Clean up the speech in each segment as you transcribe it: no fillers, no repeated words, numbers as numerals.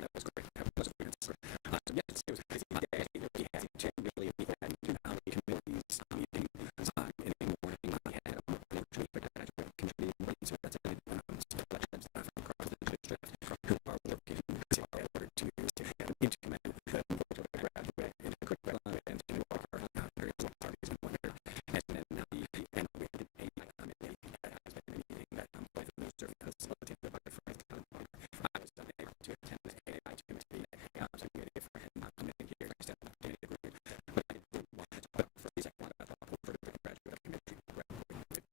that was great. That was a good answer. Yes, it was a busy day. We had generally we had committees meeting in the morning. We had a graduate committee meeting, so that's elected staff across the district who are working together to implement the graduate in a quick and to our various parties and whatever. And then we had a committee that has been a meeting that both of those serve as facilitated by Frank. I was unable to attend the AI committee, so I'm going to for him not to make here to step up in the group. But I did want to, but for the second one, I thought for the graduate committee,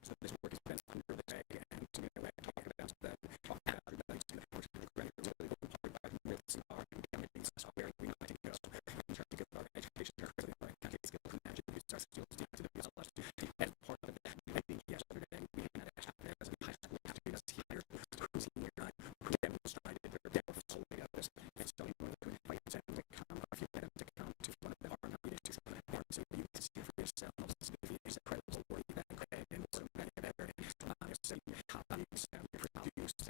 so this work has been under the day, and so I talk about that after that, so the portion of the graduate really will be by myths and our communities, so where we might go in terms of our education, our skills and attributes, our skills to the results. As part of that, I think yesterday we had a chapter as a high school students here who's here, who demonstrated their demonstrated of this, and so we want to invite them to come, or if you get them to come to one of our meetings, so you can see for yourselves, it's incredible work that Craig and so many other so colleagues produced.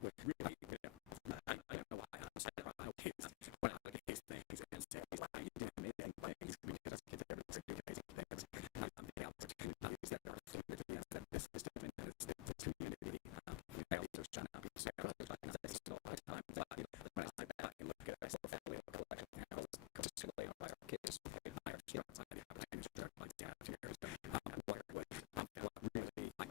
What really, I don't know why I was one of these things and say, why are you doing amazing things? Because kids are doing amazing things. The opportunities that are afforded to us that this system and this community. I also try not to be so still a lot of times. When I sit back and look at a portfolio collection, I was just too late by our kids. I are still outside the opportunities to like the opportunities. What really found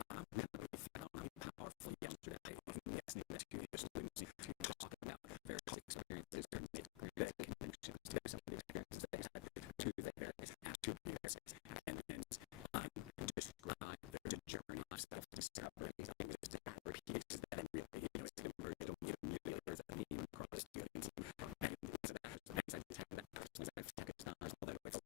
powerful yesterday in listening to the students to talk about various experiences, their connections to some of the experiences they had to the various attributes, and then describe their journey of self-discovery, just repeats that really, it's emerged immediately as a theme across the students, and it's as I just have that person as I've taken on, although it's,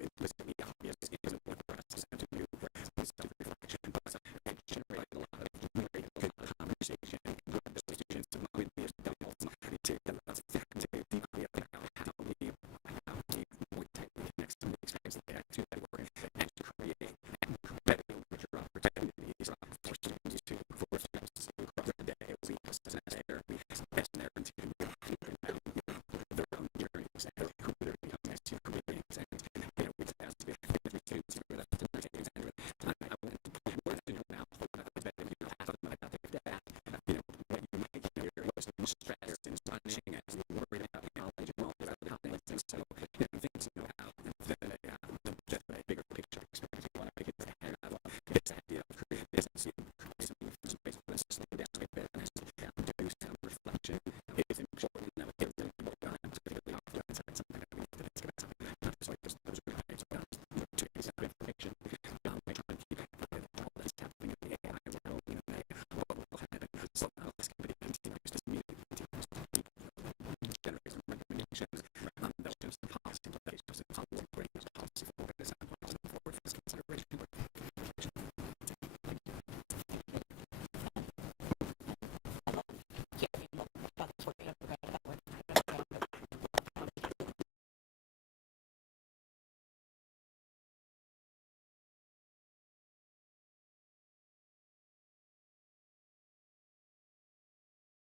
implicitly obvious, it isn't what for us to do for self-reflection, but it generated a lot of very good conversation with the students, with the adults, to deeply about how we more tightly connect to the experience that they actually work and to create better and richer opportunities for students to across the day, weeks, therapy, and their their own journeys and who they're becoming as human beings. And we just asked every student to do that. I went to work in your mouth about that, ask them about that, what you make here, what's the stress and punishing as you worry about knowledge and all about college. And so, things how the bigger picture experience you want to get ahead of this idea of creative business, space for business, do some reflection. It is important that we give them more time to really often inside something that we need to think about. So I guess those are my two pieces of information. I try to keep all that's happening in the AI world, what will happen. So this committee continues to meet, continues to generate some recommendations, that's just the policy implications and policy forward as policy forward for this consideration.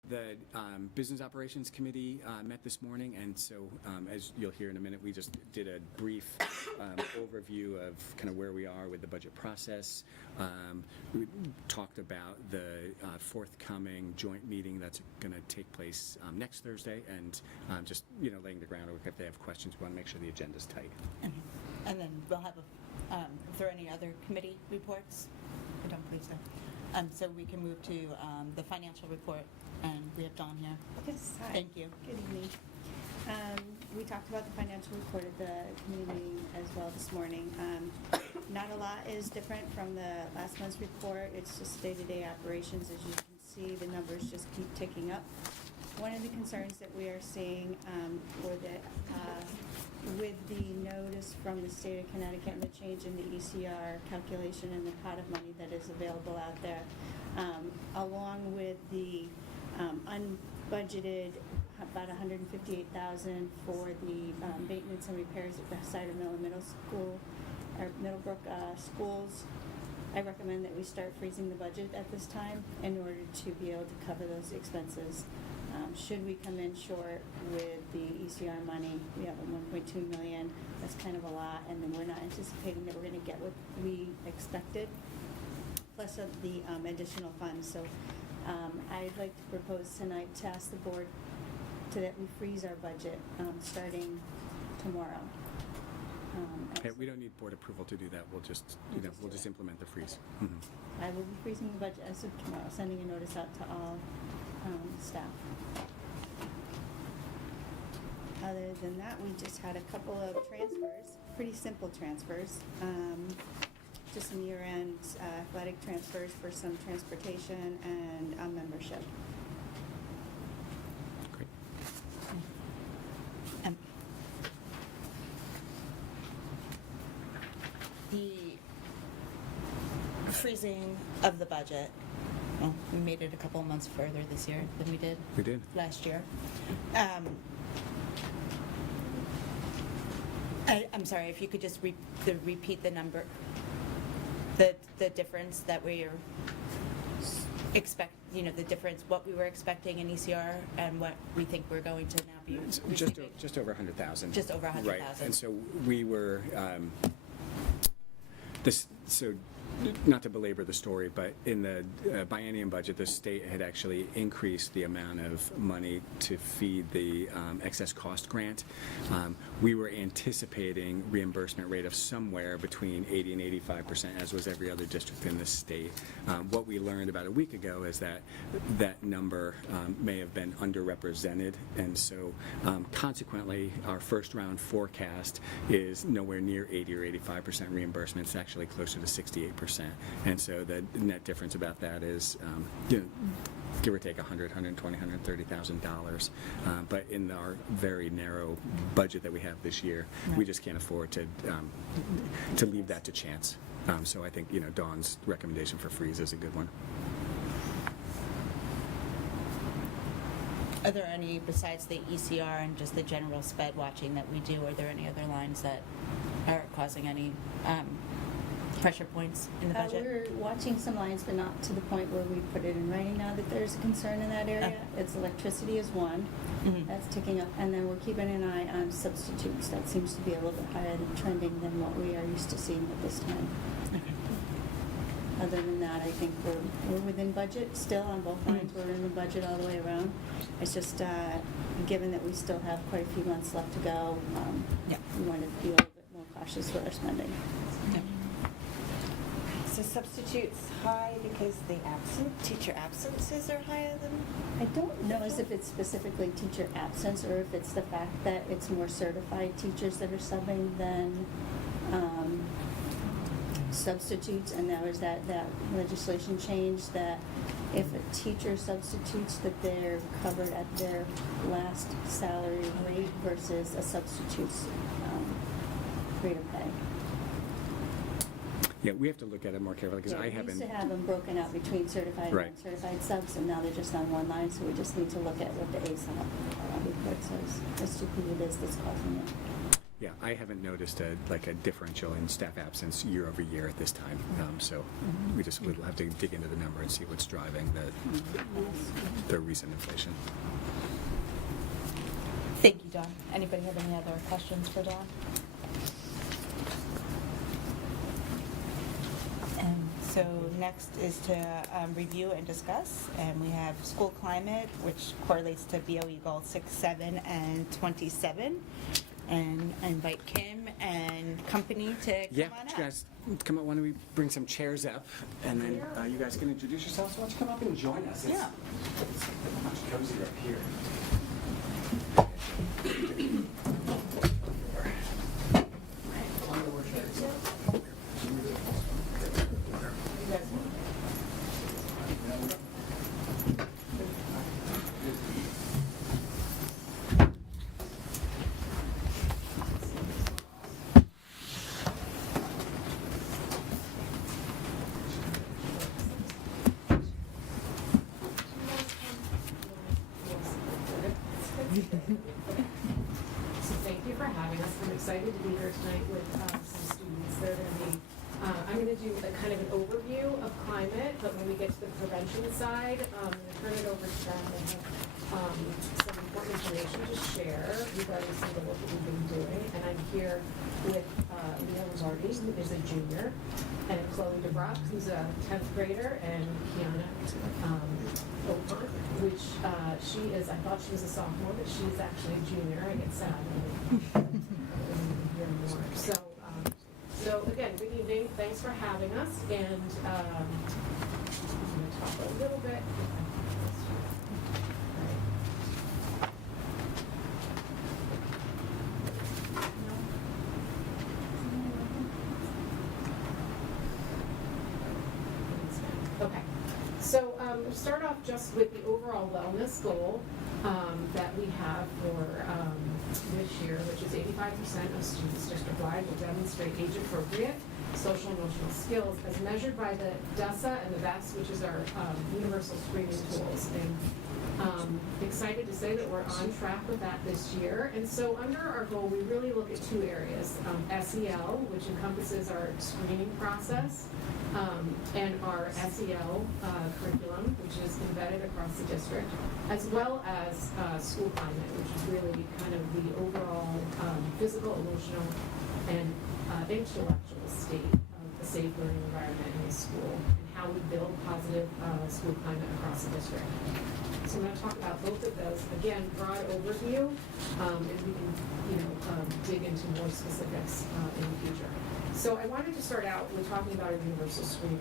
The Business Operations Committee met this morning, and so as you'll hear in a minute, we just did a brief overview of kind of where we are with the budget process. We talked about the forthcoming joint meeting that's going to take place next Thursday, and just laying the groundwork. If they have questions, we want to make sure the agenda's tight. And then we'll have if there are any other committee reports, I don't believe so. So we can move to the financial report, and we have Dawn here. Yes, hi. Thank you. Good evening. We talked about the financial report at the committee meeting as well this morning. Not a lot is different from the last month's report. It's just day-to-day operations. As you can see, the numbers just keep ticking up. One of the concerns that we are seeing with the notice from the state of Connecticut and the change in the ECR calculation and the pot of money that is available out there, along with the unbudgeted about $158,000 for the maintenance and repairs at the Cider Mill and Middlebrook schools, I recommend that we start freezing the budget at this time in order to be able to cover those expenses. should we come in short with the ECR money, we have a 1.2 million, that's kind of a lot, and then we're not anticipating that we're gonna get what we expected, plus of the additional funds. So I'd like to propose tonight to ask the board that we freeze our budget starting tomorrow. Hey, we don't need board approval to do that. We'll just, we'll just implement the freeze. Okay. I will be freezing the budget as of tomorrow, sending a notice out to all staff. Other than that, we just had a couple of transfers, pretty simple transfers. Just some year-end athletic transfers for some transportation and membership. Great. The freezing of the budget, well, we made it a couple of months further this year than we did. We did. Last year. I'm sorry, if you could just repeat the number, the difference that we expect, the difference, what we were expecting in ECR and what we think we're going to now be receiving. Just over 100,000. Just over 100,000. Right, and so we were, so not to belabor the story, but in the biennium budget, the state had actually increased the amount of money to feed the excess cost grant. We were anticipating reimbursement rate of somewhere between 80 and 85%, as was every other district in the state. What we learned about a week ago is that that number may have been underrepresented, and so consequently, our first round forecast is nowhere near 80 or 85% reimbursement. It's actually closer to 68%. And so the net difference about that is, give or take $100,000, $120,000, $130,000. But in our very narrow budget that we have this year, we just can't afford to leave that to chance. So I think Dawn's recommendation for freeze is a good one. Are there any, besides the ECR and just the general sped watching that we do, are there any other lines that are causing any pressure points in the budget? We're watching some lines, but not to the point where we put it in writing now that there's a concern in that area. It's electricity is one. Mm-hmm. That's ticking up. And then we're keeping an eye on substitutes. That seems to be a little bit higher than trending than what we are used to seeing at this time. Other than that, I think we're within budget still on both lines. We're in the budget all the way around. It's just, given that we still have quite a few months left to go, we wanted to be a little bit more cautious with our spending. So substitutes high because the teacher absences are higher than? I don't know as if it's specifically teacher absence or if it's the fact that it's more certified teachers that are subbing than substitutes, and there was that legislation change that if a teacher substitutes that they're covered at their last salary rate versus a substitute's rate of pay. Yeah, we have to look at it more carefully because I haven't. We used to have them broken out between certified and uncertified subs, and now they're just on one line, so we just need to look at what the ASAP report says as to who it is that's causing it. Yeah, I haven't noticed a differential in staff absence year over year at this time. So we'll have to dig into the number and see what's driving the recent inflation. Thank you, Dawn. Anybody have any other questions for Dawn? So next is to review and discuss, and we have school climate, which correlates to BOE goals 6, 7, and 27. And I invite Kim and company to come on up. You guys come up. Why don't we bring some chairs up, and then you guys can introduce yourselves. Why don't you come up and join us? It's much cozier up here. So thank you for having us. I'm excited to be here tonight with some students. They're going to be, I'm going to do a kind of an overview of climate, but when we get to the prevention side, I'm going to turn it over to them. They have information to share regarding some of the work that we've been doing. And I'm here with Leah Lombardi, who is a junior, and Chloe DeBrock, who's a 10th grader, and Kiana Oper, which she is, I thought she was a sophomore, but she's actually a junior. I get sad when I hear more. So again, good evening. Thanks for having us. And I'm going to talk a little bit. Okay. So we'll start off just with the overall wellness goal that we have for this year, which is 85% of students district-wide will demonstrate age-appropriate social and emotional skills as measured by the DESA and the VEST, which is our universal screening tools. And excited to say that we're on track with that this year. And so under our goal, we really look at two areas, SEL, which encompasses our screening process, and our SEL curriculum, which is embedded across the district, as well as school climate, which is really kind of the overall physical, emotional, and intellectual state of a safe learning environment in the school, and how we build positive school climate across the district. So I'm going to talk about both of those. Again, broad overview, and we can, dig into more specifics in the future. So I wanted to start out with talking about our universal screening,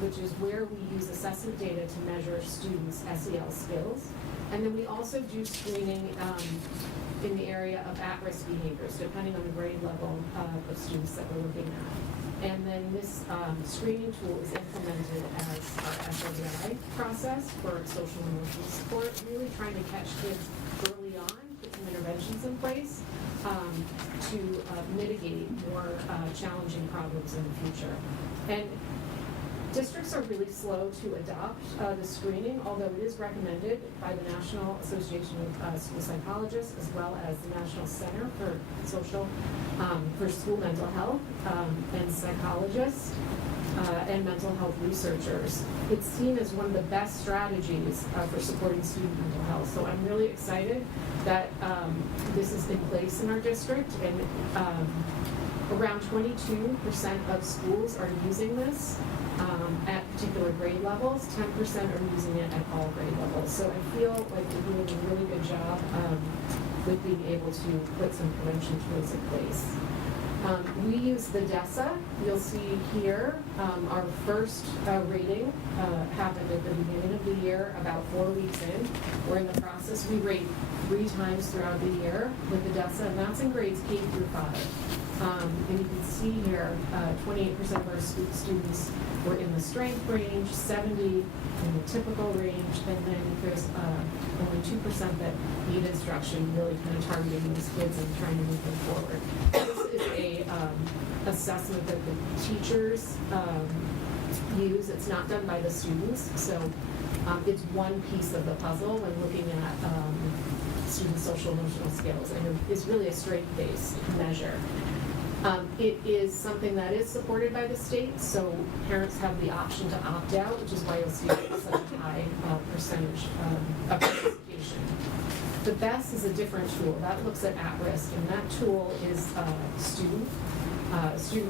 which is where we use assessment data to measure students' SEL skills. And then we also do screening in the area of at-risk behaviors, depending on the grade level of students that we're looking at. And then this screening tool is implemented as our SRBI process for social and emotional support, really trying to catch kids early on, put some interventions in place to mitigate more challenging problems in the future. And districts are really slow to adopt the screening, although it is recommended by the National Association of School Psychologists, as well as the National Center for for School Mental Health, and psychologists and mental health researchers. It's seen as one of the best strategies for supporting student mental health. So I'm really excited that this is in place in our district, and around 22% of schools are using this at particular grade levels. 10% are using it at all grade levels. So I feel like we're doing a really good job with being able to put some prevention tools in place. We use the DESA. You'll see here our first rating happened at the beginning of the year, about 4 weeks in. We're in the process. We rate 3 times throughout the year with the DESA, and that's in grades K through 5. And you can see here, 28% of our students were in the strength range, 70 in the typical range, and then there's only 2% that need instruction, really kind of targeting these kids and trying to move them forward. This is a assessment that the teachers use. It's not done by the students, so it's one piece of the puzzle when looking at student social emotional skills, and it's really a strength-based measure. It is something that is supported by the state, so parents have the option to opt out, which is why you'll see such a high percentage of participation. The BEST is a different tool. That looks at risk, and that tool is student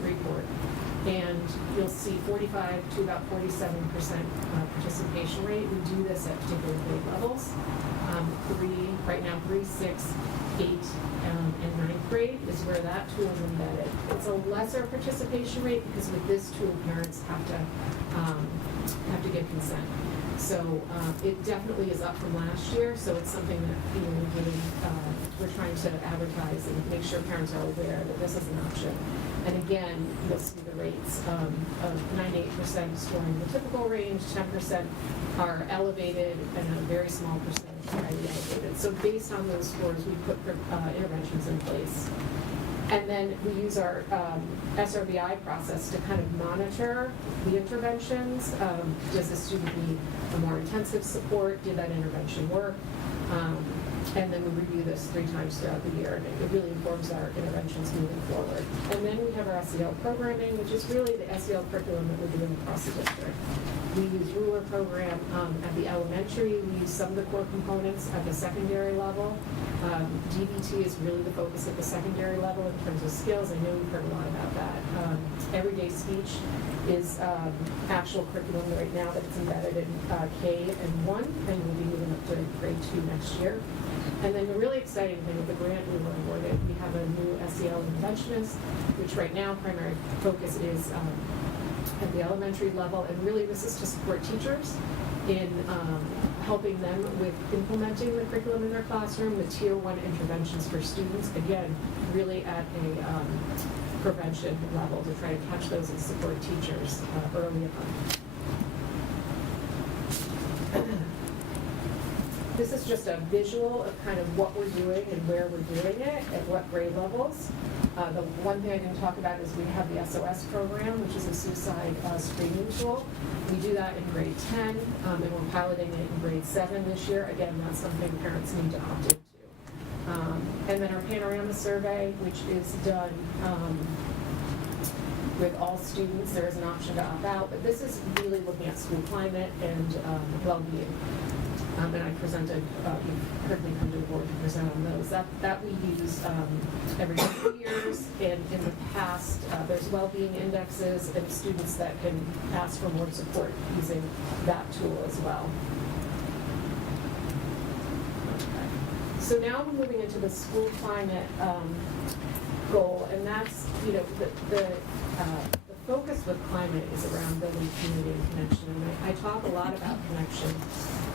report. And you'll see 45 to about 47% participation rate. We do this at particular grade levels. Right now, 3, 6, 8, and 9th grade is where that tool is embedded. It's a lesser participation rate because with this tool, parents have to give consent. So it definitely is up from last year. So it's something that we're trying to advertise and make sure parents are aware that this is an option. And again, you'll see the rates of 98% scoring the typical range, 10% are elevated, and a very small percentage are highly elevated. So based on those scores, we put interventions in place. And then we use our SRBI process to kind of monitor the interventions. Does the student need a more intensive support? Did that intervention work? And then we review this 3 times throughout the year, and it really informs our interventions moving forward. And then we have our SEL programming, which is really the SEL curriculum that we're doing across the district. We use ruler program at the elementary. We use some of the core components at the secondary level. DBT is really the focus at the secondary level in terms of skills. I know you've heard a lot about that. Everyday speech is actual curriculum right now that's embedded in K and 1, and we'll be moving up to grade 2 next year. And then the really exciting thing with the grant we were awarded, we have a new SEL interventionist, which right now primary focus is at the elementary level, and really this is to support teachers in helping them with implementing the curriculum in their classroom, the Tier 1 interventions for students, again, really at a prevention level to try to catch those and support teachers early on. This is just a visual of kind of what we're doing and where we're doing it, at what grade levels. The one thing I didn't talk about is we have the SOS program, which is a suicide screening tool. We do that in grade 10, and we're piloting it in grade 7 this year. Again, that's something parents need to opt into. And then our panorama survey, which is done with all students. There is an option to opt out, but this is really looking at school climate and well-being. And I presented, you've heard me come to the board to present on those. That we use every 2 years, and in the past, there's well-being indexes and students that can ask for more support using that tool as well. Okay. So now we're moving into the school climate goal, and that's, you know, the focus with climate is around building community and connection. And I talk a lot about connection.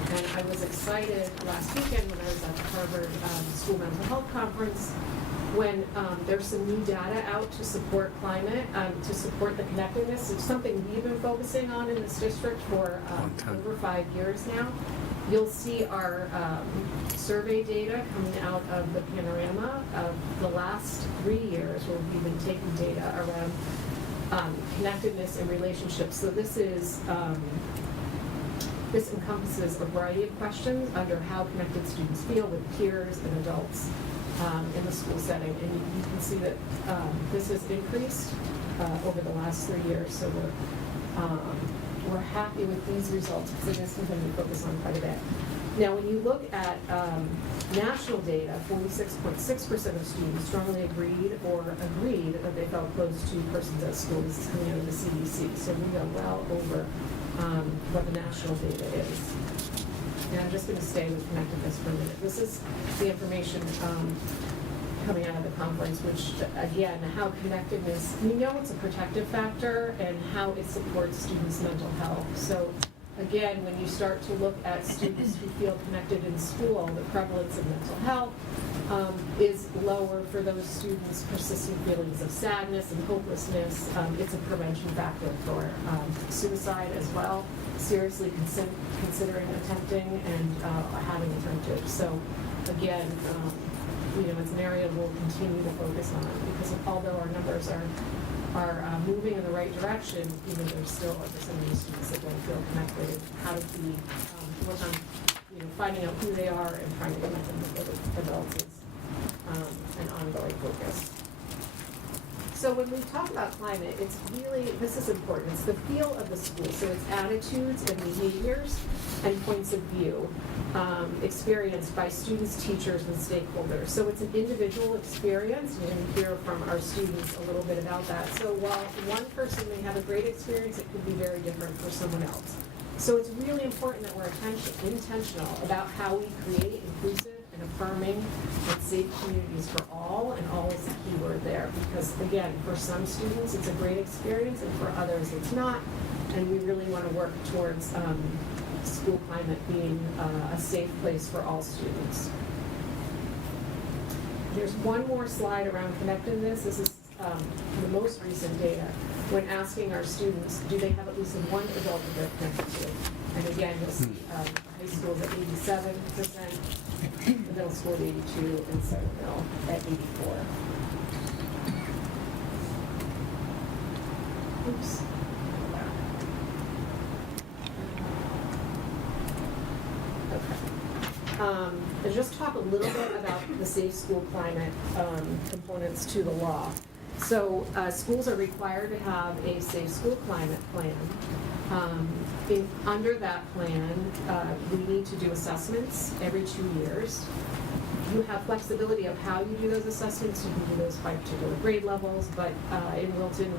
And I was excited last weekend when I was at the Harvard School Mental Health Conference when there's some new data out to support climate, to support the connectedness. It's something we've been focusing on in this district for over 5 years now. You'll see our survey data coming out of the panorama of the last 3 years where we've been taking data around connectedness and relationships. So this is this encompasses a variety of questions under how connected students feel with peers and adults in the school setting. And you can see that this has increased over the last 3 years. So we're happy with these results because it is something we focus on quite a bit. Now, when you look at national data, 46.6% of students strongly agreed or agreed that they felt close to persons at school. This is coming out of the CDC. So we are well over what the national data is. And I'm just going to stay with connectedness for a minute. This is the information coming out of the conference, which, again, how connectedness, we know it's a protective factor and how it supports students' mental health. So, again, when you start to look at students who feel connected in school, the prevalence of mental health is lower for those students, persistent feelings of sadness and hopelessness. It's a prevention factor for suicide as well, seriously considering attempting and having attempted. So again, you know, it's an area we'll continue to focus on because although our numbers are moving in the right direction, even there's still a percentage of students that don't feel connected. How do we work on, you know, finding out who they are and trying to connect them with adults is an ongoing focus. So when we talk about climate, it's really, this is important, it's the feel of the school. So it's attitudes and behaviors and points of view experienced by students, teachers, and stakeholders. So it's an individual experience. You're going to hear from our students a little bit about that. So while one person may have a great experience, it could be very different for someone else. So it's really important that we're intentional about how we create inclusive and affirming and safe communities for all, and all is the key word there. Because again, for some students it's a great experience, and for others it's not. And we really want to work towards school climate being a safe place for all students. There's one more slide around connectedness. This is the most recent data when asking our students, do they have at least one adult that they're connected to? And again, you'll see high school's at 87%, the middle school at 82%, and Southern Middle at 84%. Oops. And just talk a little bit about the safe school climate components to the law. So schools are required to have a safe school climate plan. Under that plan, we need to do assessments every 2 years. You have flexibility of how you do those assessments. You can do those by particular grade levels, but in Wilton,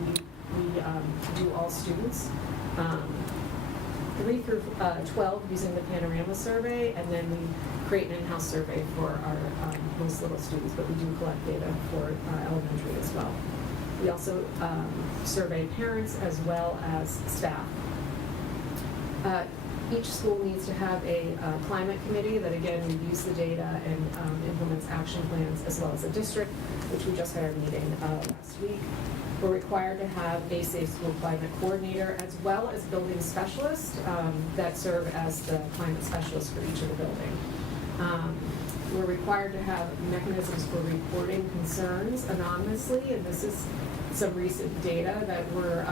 we do all students. 3 through 12 using the Panorama survey, and then we create an in-house survey for our most little students, but we do collect data for elementary as well. We also survey parents as well as staff. Each school needs to have a climate committee that, again, reviews the data and implements action plans, as well as a district, which we just had our meeting last week. We're required to have a safe school climate coordinator, as well as building specialists that serve as the climate specialists for each of the building. We're required to have mechanisms for reporting concerns anonymously, and this is some recent data that we're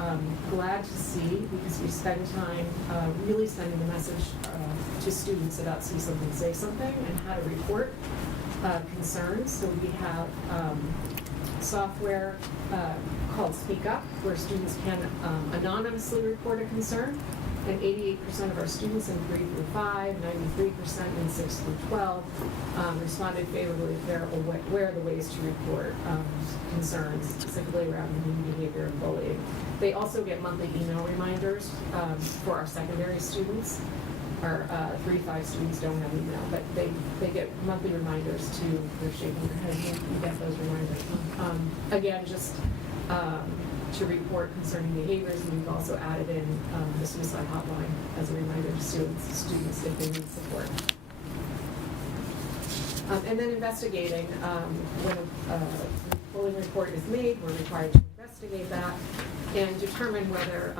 glad to see, because we spend time really sending the message to students about see something, say something, and how to report concerns. So we have software called Speak Up, where students can anonymously report a concern, and 88% of our students in 3 through 5, 93% in 6 through 12 responded favorably if they're aware of the ways to report concerns, specifically around mean behavior and bullying. They also get monthly email reminders for our secondary students. Our 3-5 students don't have email, but they get monthly reminders too. They're shaking their heads when you get those reminders. Again, just to report concerning behaviors, and we've also added in the suicide hotline as a reminder to students if they need support. And then investigating, when a bullying report is made, we're required to investigate that and determine whether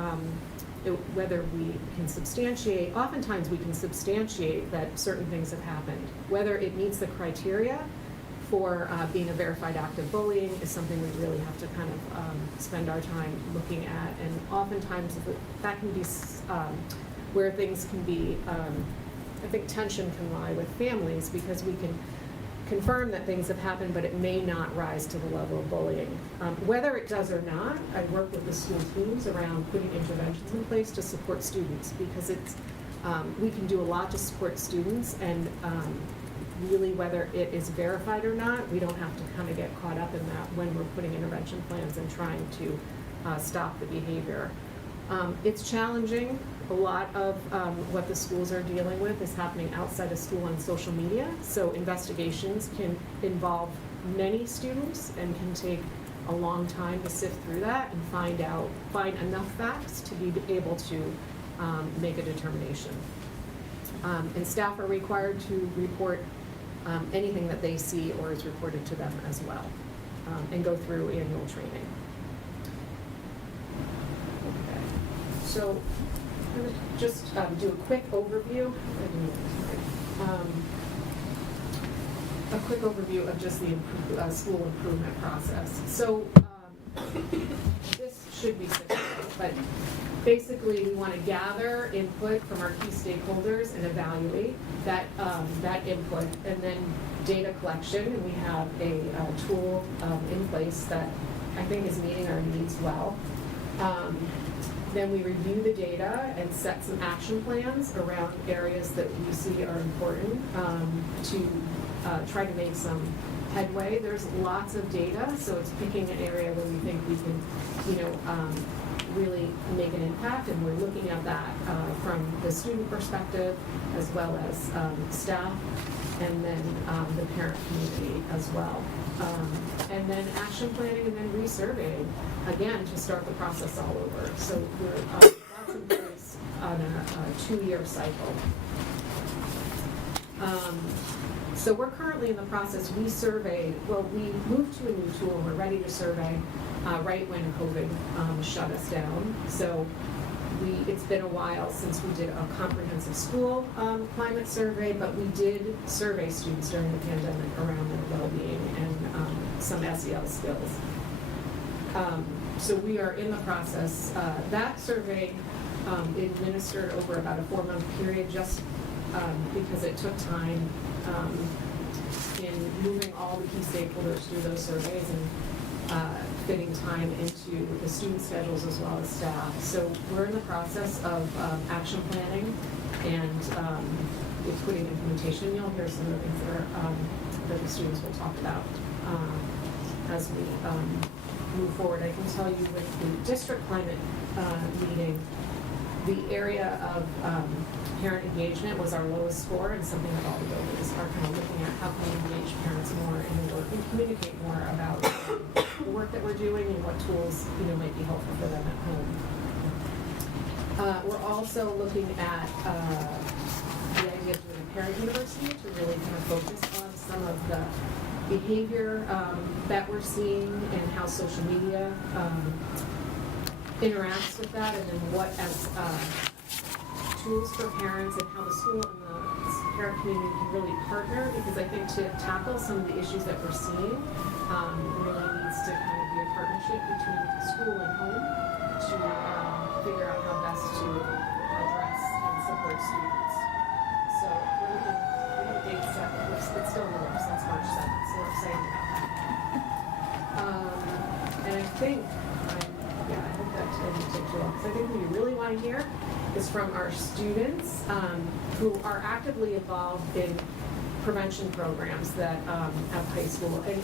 we can substantiate. Oftentimes we can substantiate that certain things have happened. Whether it meets the criteria for being a verified act of bullying is something we really have to kind of spend our time looking at. And oftentimes that can be where things can be, I think tension can lie with families, because we can confirm that things have happened, but it may not rise to the level of bullying. Whether it does or not, I work with the school teams around putting interventions in place to support students, because it's we can do a lot to support students, and really whether it is verified or not, we don't have to kind of get caught up in that when we're putting intervention plans and trying to stop the behavior. It's challenging. A lot of what the schools are dealing with is happening outside of school on social media, so investigations can involve many students and can take a long time to sift through that and find enough facts to be able to make a determination. And staff are required to report anything that they see or is reported to them as well, and go through annual training. Okay. So I'm going to just do a quick overview. A quick overview of just the school improvement process. So this should be simple, but basically we want to gather input from our key stakeholders and evaluate that input, and then data collection. And we have a tool in place that I think is meeting our needs well. Then we review the data and set some action plans around areas that we see are important to try to make some headway. There's lots of data, so it's picking an area where we think we can, really make an impact, and we're looking at that from the student perspective as well as staff, and then the parent community as well. And then action planning, and then resurveying, again, to start the process all over. So that's in place on a 2-year cycle. So we're currently in the process, we moved to a new tool, and we're ready to survey right when COVID shut us down. So it's been a while since we did a comprehensive school climate survey, but we did survey students during the pandemic around their well-being and some SEL skills. So we are in the process. That survey administered over about a 4-month period, just because it took time in moving all the key stakeholders through those surveys, fitting time into the student schedules as well as staff. So we're in the process of action planning and putting implementation. You'll hear some of the things that the students will talk about as we move forward. I can tell you with the district climate meeting, the area of parent engagement was our lowest score, and something that all the buildings are kind of looking at. How can we engage parents more in the work and communicate more about the work that we're doing and what tools might be helpful for them at home. We're also looking at the idea of doing a parent university to really kind of focus on some of the behavior that we're seeing and how social media interacts with that, and then what as tools for parents and how the school and the parent community can really partner, because I think to tackle some of the issues that we're seeing really needs to kind of be a partnership between school and home to figure out how best to address and support students. So we're looking at the date set. It's still in the works. That's March 7th, so we're excited about that. And I think I hope that didn't take too long, because I think what you really want to hear is from our students who are actively involved in prevention programs that at high school. And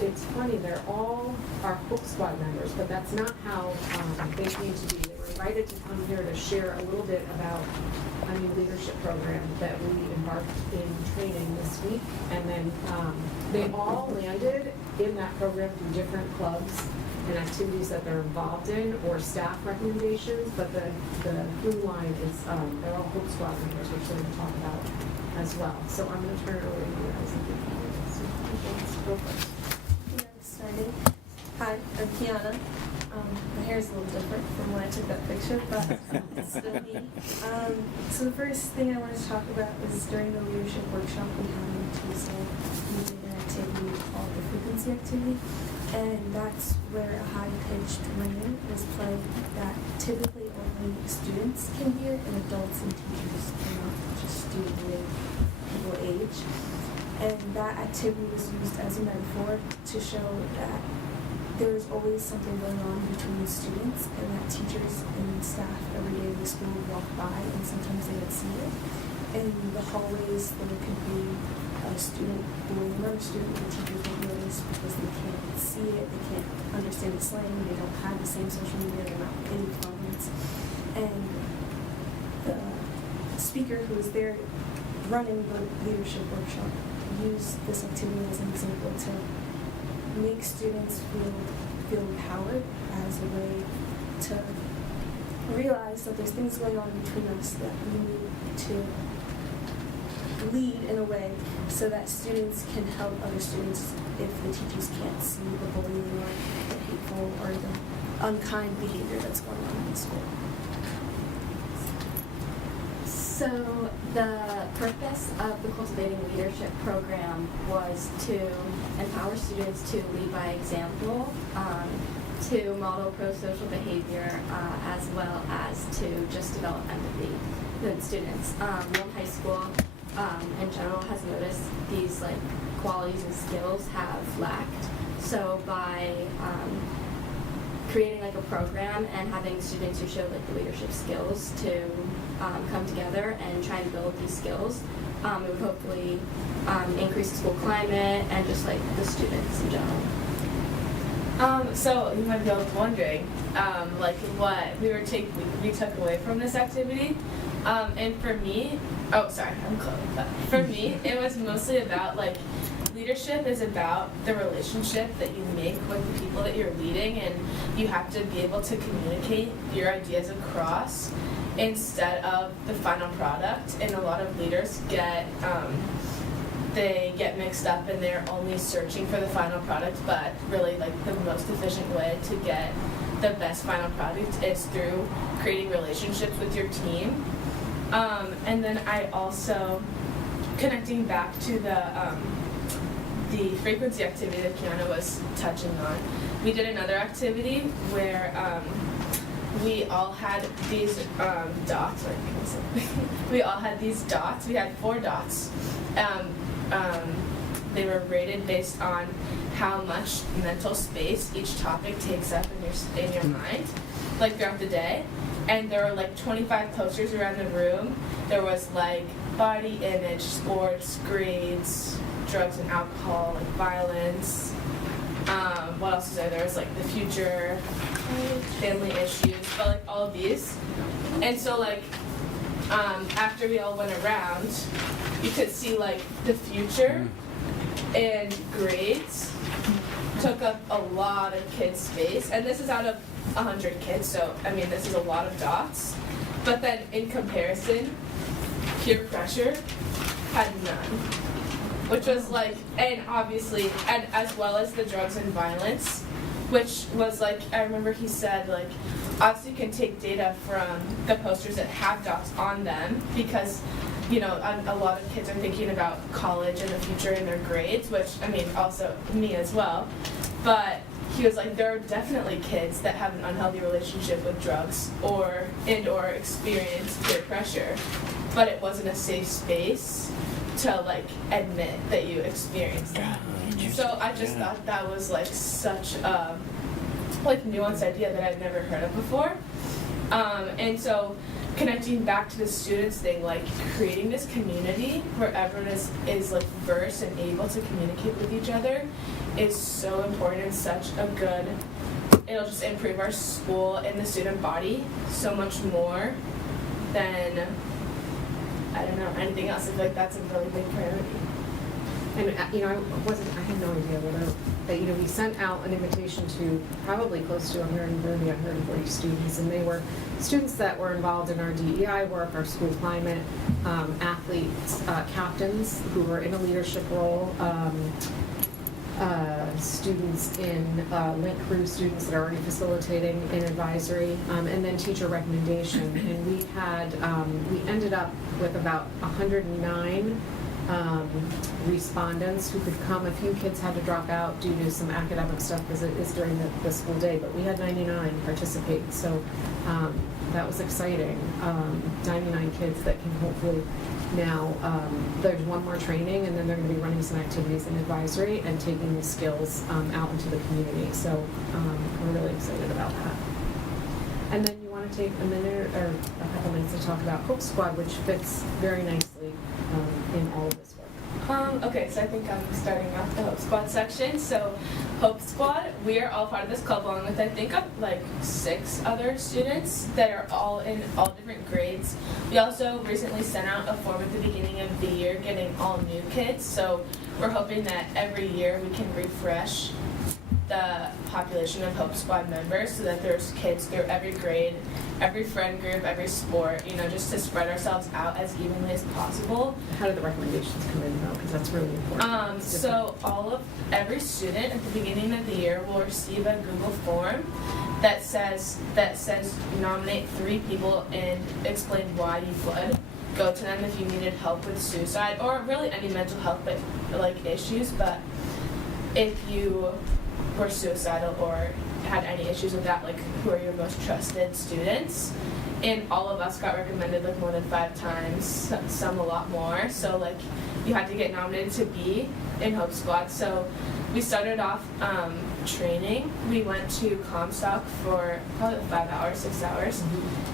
it's funny, they're all our Hope Squad members, but that's not how they came to be. They were invited to come here to share a little bit about a new leadership program that we embarked in training this week. And then they all landed in that program through different clubs and activities that they're involved in, or staff recommendations, but the through line is they're all Hope Squad members, which we're going to talk about as well. So I'm going to turn it over to you guys and give you go first. Started. Hi, I'm Kiana. My hair is a little different from when I took that picture, but it's still me. So the first thing I wanted to talk about is during the leadership workshop we had on Tuesday, we did an activity called the frequency activity. And that's where a high-pitched ringing was played that typically only students can hear, and adults and teachers cannot, just due to the way people age. And that activity was used as a metaphor to show that there is always something going on between students, and that teachers and staff every day in the school walk by, and sometimes they don't see it. In the hallways, there could be a student bullying another student, and the teachers won't notice because they can't see it, they can't understand the slang, they don't have the same social media, they're not in comments. And the speaker who was there running the leadership workshop used this activity as an example to make students feel empowered as a way to realize that there's things going on between us that we need to lead in a way so that students can help other students if the teachers can't see the bullying or the hateful or the unkind behavior that's going on in the school. So the purpose of the Cultivating Leadership program was to empower students to lead by example, to model pro-social behavior, as well as to just develop empathy with students. One high school in general has noticed these qualities and skills have lacked. So by creating a program and having students who show the leadership skills to come together and try and build these skills, it would hopefully increase the school climate and just the students in general. So you might be wondering, what we took away from this activity, and for me, I'm Chloe. But for me, it was mostly about leadership is about the relationship that you make with the people that you're leading, and you have to be able to communicate your ideas across instead of the final product. And a lot of leaders they get mixed up and they're only searching for the final product, but really the most efficient way to get the best final product is through creating relationships with your team. And then I also, connecting back to the frequency activity that Kiana was touching on, we did another activity where we all had these dots. We all had these dots. We had 4 dots they were rated based on how much mental space each topic takes up in your mind, like throughout the day. And there were like 25 posters around the room. There was like body image, sports, grades, drugs and alcohol, like violence. What else is there? There was like the future, family issues, but like all of these. And so like after we all went around, you could see like the future and grades took up a lot of kids' space. And this is out of 100 kids, so I mean this is a lot of dots. But then in comparison, peer pressure had none. Which was like, and obviously, and as well as the drugs and violence, which was like, I remember he said like, obviously you can take data from the posters that have dots on them because, you know, a lot of kids are thinking about college and the future and their grades, which, I mean, also me as well. But he was like, there are definitely kids that have an unhealthy relationship with drugs or experience peer pressure, but it wasn't a safe space to like admit that you experienced that. So I just thought that was like such a like nuanced idea that I'd never heard of before. And so connecting back to the students thing, like creating this community where everyone is like versed and able to communicate with each other is so important and such a good, it'll just improve our school and the student body so much more than, I don't know, anything else. I feel like that's a really big priority. And you know, I had no idea whether, but you know, we sent out an invitation to probably close to 130, 140 students, and they were students that were involved in our DEI work, our school climate, athletes, captains who were in a leadership role, students in link crew, students that are already facilitating in advisory, and then teacher recommendation. And we had, we ended up with about 109 respondents who could come. A few kids had to drop out due to some academic stuff because it is during the school day, but we had 99 participate, so that was exciting. 99 kids that can hopefully now, there's one more training and then they're going to be running some activities in advisory and taking these skills out into the community, so we're really excited about that. And then you want to take a minute or a couple minutes to talk about Hope Squad, which fits very nicely in all of this work. Okay, so I think I'm starting off the Hope Squad section. So Hope Squad, we are all part of this club along with I think like 6 other students that are all in all different grades. We also recently sent out a form at the beginning of the year getting all new kids. So we're hoping that every year we can refresh the population of Hope Squad members so that there's kids through every grade, every friend group, every sport, you know, just to spread ourselves out as evenly as possible. How do the recommendations come in though? Because that's really important. So every student at the beginning of the year will receive a Google form that says nominate 3 people and explain why you would. Go to them if you needed help with suicide or really any mental health like issues, but if you were suicidal or had any issues with that, like who are your most trusted students? And all of us got recommended like more than 5 times, some a lot more. So like you had to get nominated to be in Hope Squad. So we started off training. We went to Comstock for probably 5 hours, 6 hours,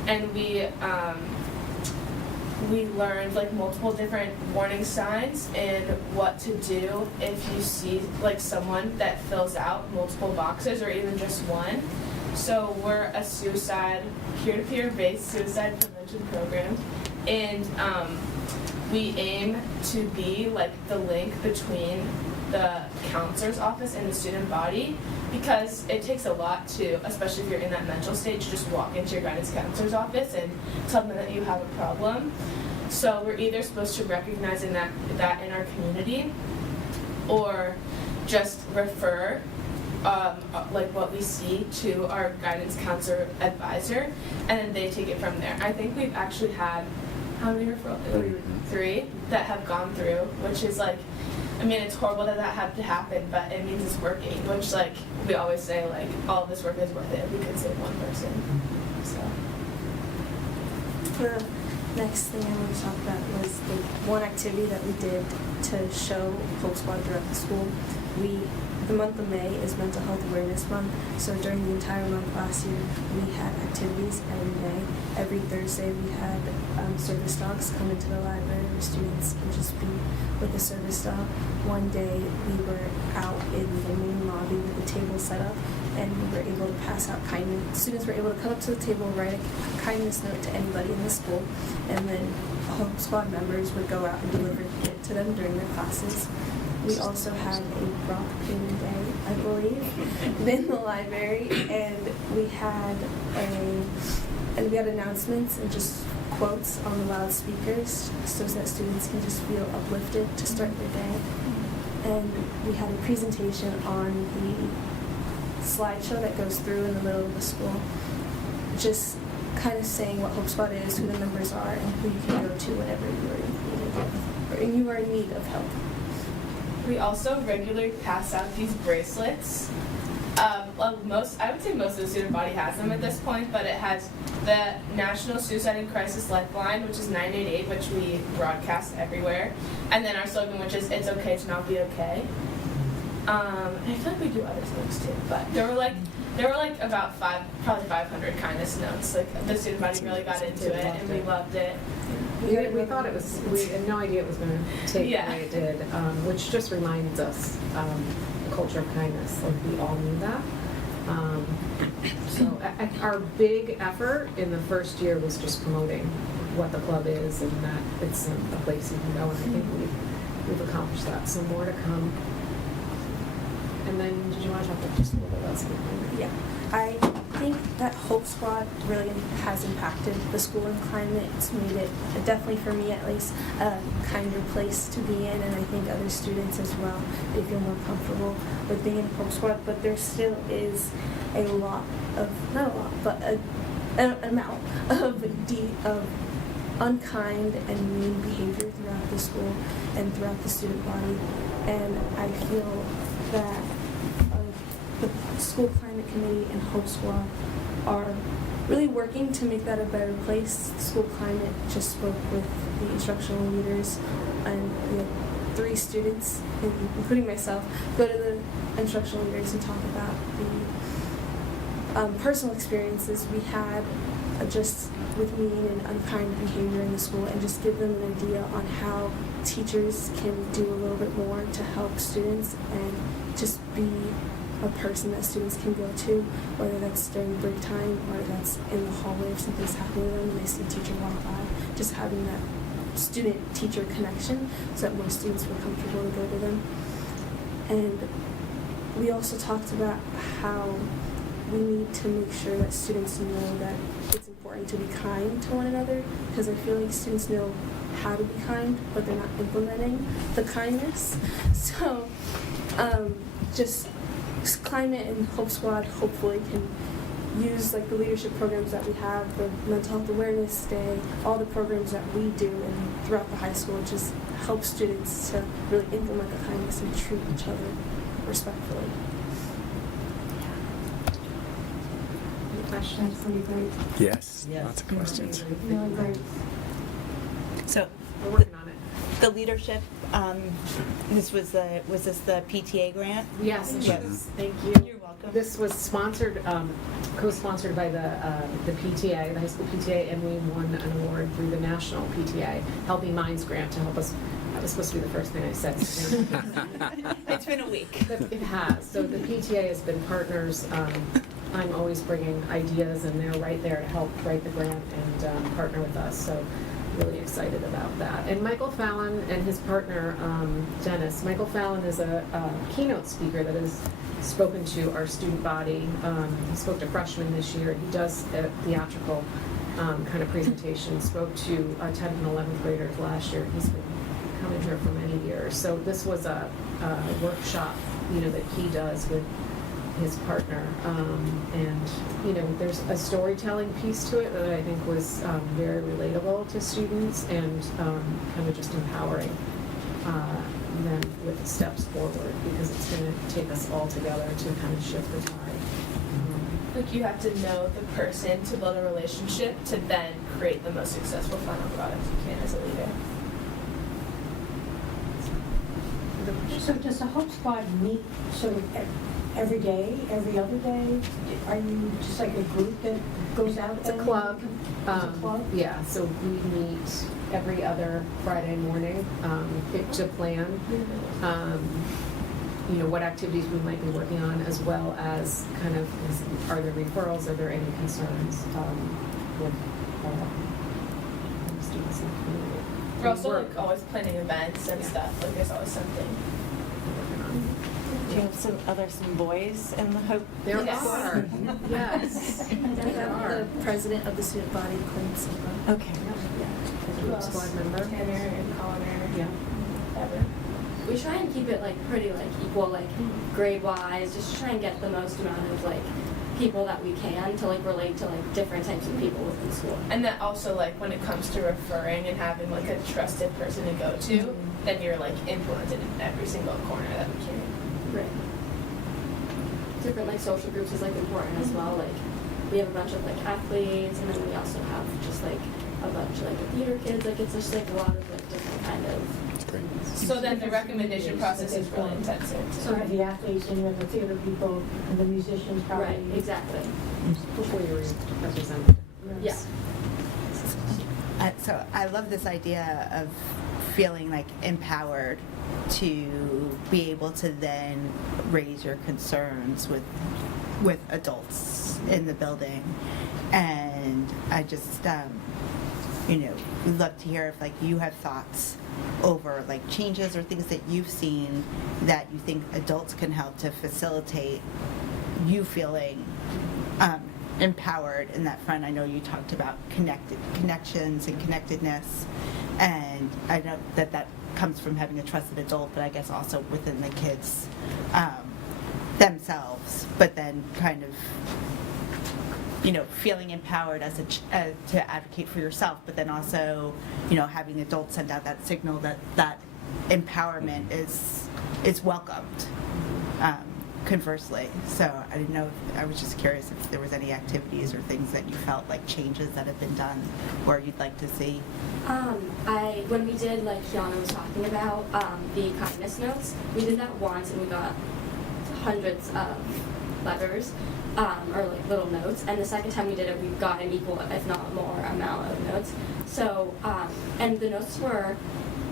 and we learned like multiple different warning signs and what to do if you see like someone that fills out multiple boxes or even just one. So we're a peer-to-peer based suicide prevention program, and we aim to be like the link between the counselor's office and the student body, because it takes a lot to, especially if you're in that mental state, to just walk into your guidance counselor's office and tell them that you have a problem. So we're either supposed to recognize that in our community, or just refer like what we see to our guidance counselor advisor, and then they take it from there. I think we've actually had, how many referrals? 3 that have gone through, which is like, I mean, it's horrible that had to happen, but it means it's working, which like we always say, like all of this work is worth it. We could save one person. So. The next thing I want to talk about was the one activity that we did to to show Hope Squad throughout the school. The month of May is Mental Health Awareness Month, so during the entire month last year, we had activities every day. Every Thursday, we had service dogs come into the library where students can just be with the service dog. One day, we were out in the main lobby with the table set up, and we were able to pass out kindness. Students were able to come up to the table, write a kindness note to anybody in the school, and then Hope Squad members would go out and deliver it to them during their classes. We also had a rock painting day, I believe, in the library, and we had announcements and just quotes on the loudspeakers so that students can just feel uplifted to start their day. And we had a presentation on the slideshow that goes through in the middle of the school, just kind of saying what Hope Squad is, who the members are, and who you can go to whenever you are in need of help. We also regularly pass out these bracelets. I would say most of the student body has them at this point, but it has the National Suicide and Crisis Lifeline, which is 988, which we broadcast everywhere, and then our slogan, which is "It's okay to not be okay." I feel like we do other things too, but there were like about probably 500 kindness notes. Like the student body really got into it, and we loved it. We thought it was, we had no idea it was going to take the way it did, which just reminds us the culture of kindness. Like we all knew that. So our big effort in the first year was just promoting what the club is and that it's a place you can go. And I think we've accomplished that. So more to come. And then, did you want to talk about just a little bit about school climate? Yeah, I think that Hope Squad really has impacted the school and climate. It's made it, definitely for me at least, a kinder place to be in, and I think other students as well. They feel more comfortable with being in Hope Squad, but there still is a lot of, not a lot, but an amount of unkind and mean behavior throughout the school and throughout the student body, and I feel that the school climate committee and Hope Squad are really working to make that a better place. The school climate just spoke with the instructional leaders, and 3 students, including myself, go to the instructional leaders and talk about the personal experiences we had just with mean and unkind behavior in the school, and just give them an idea on how teachers can do a little bit more to help students and just be a person that students can go to, whether that's during break time or that's in the hallway if something's happening to them and they see a teacher walk by. Just having that student-teacher connection so that more students feel comfortable to go to them. And we also talked about how we need to make sure that students know that it's important to be kind to one another, because I feel like students know how to be kind, but they're not implementing the kindness. So just climate and Hope Squad hopefully can use like the leadership programs that we have, the Mental Health Awareness Day, all the programs that we do and throughout the high school, just help students to really implement the kindness and treat each other respectfully. Questions? Yes, lots of questions. So We're working on it. the leadership, was this the PTA grant? Yes, it Yes. is. Thank you. You're welcome. This was sponsored, co-sponsored by the PTA, the high school PTA, and we won an award through the national PTA Healthy Minds grant to help us. That was supposed to be the first thing I said. It's been a week. It has. So the PTA has been partners. I'm always bringing ideas, and they're right there to help write the grant and partner with us. So really excited about that. And Michael Fallon and his partner, Dennis. Michael Fallon is a keynote speaker that has spoken to our student body. He spoke to freshmen this year. He does a theatrical kind of presentation. Spoke to 10th and 11th graders last year. He's been coming here for many years. So this was a workshop, that he does with his partner, and there's a storytelling piece to it that I think was very relatable to students, and kind of just empowering them with the steps forward, because it's going to take us all together to kind of shift the tide. Like you have to know the person to build a relationship to then create the most successful final product you can as a leader. So does the Hope Squad meet sort of every day, every other day? Are you just like a group that goes out? It's a then? club. It's a club? Yeah, so we meet every other Friday morning, to plan, what activities we might be working on, as well as kind of, are there referrals, are there any concerns with students in the community? We're also like always planning events and stuff. Like there's always something. Do you have some boys in the Hope? There Yes. are. Yes. There are. The president of the student body claims. Okay. Squad member. Tanner and Connor. Yeah. Whatever. We try and keep it like pretty like equal, like grade wise, just try and get the most amount of like people that we can to like relate to like different types of people within school. And that also like when it comes to referring and having like a trusted person to go to, then you're like implemented in every single corner that we can. Right. Different like social groups is like important as well. Like we have a bunch of like athletes, and then we also have just like a bunch of like theater kids. Like it's just like a lot of like different kind of. That's great. So then the recommendation process is really intensive. So you have the athletes and you have the theater people and the musicians probably. Right. Exactly. Hopefully you're represented. Yeah. So I love this idea of feeling like empowered to be able to then raise your concerns with adults in the building. And I just we'd love to hear if like you have thoughts over like changes or things that you've seen that you think adults can help to facilitate you feeling empowered in that front. I know you talked about connections and connectedness, and I know that comes from having a trusted adult, but I guess also within the kids themselves, but then kind of feeling empowered to advocate for yourself, but then also having adults send out that signal that empowerment is welcomed. Conversely, so I didn't know. I was just curious if there was any activities or things that you felt like changes that have been done, or you'd like to see. When we did like Kiana was talking about the kindness notes, we did that once and we got hundreds of letters or like little notes. And the second time we did it, we got an equal, if not more, amount of notes. So and the notes were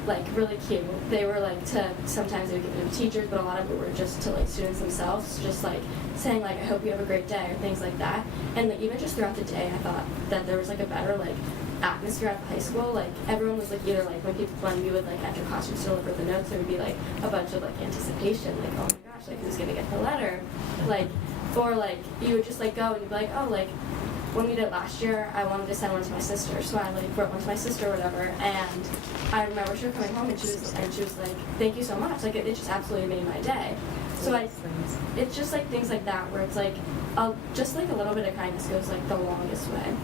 like really cute. They were like sometimes they would give it to teachers, but a lot of it were just to like students themselves, just like saying like I hope you have a great day or things like that. And like even just throughout the day, I thought that there was like a better like atmosphere at the high school. Like everyone was like either like when we would like enter classrooms to deliver the notes, there would be like a bunch of like anticipation, like oh my gosh, like who's gonna get the letter, like or like you would just like go and you'd be like oh like. When we did it last year, I wanted to send one to my sister, so I like wrote one to my sister or whatever. And I remember she was coming home and she was like, "Thank you so much!" Like it just absolutely made my day. So it's just like things like that where it's like, just like a little bit of kindness goes like the longest way.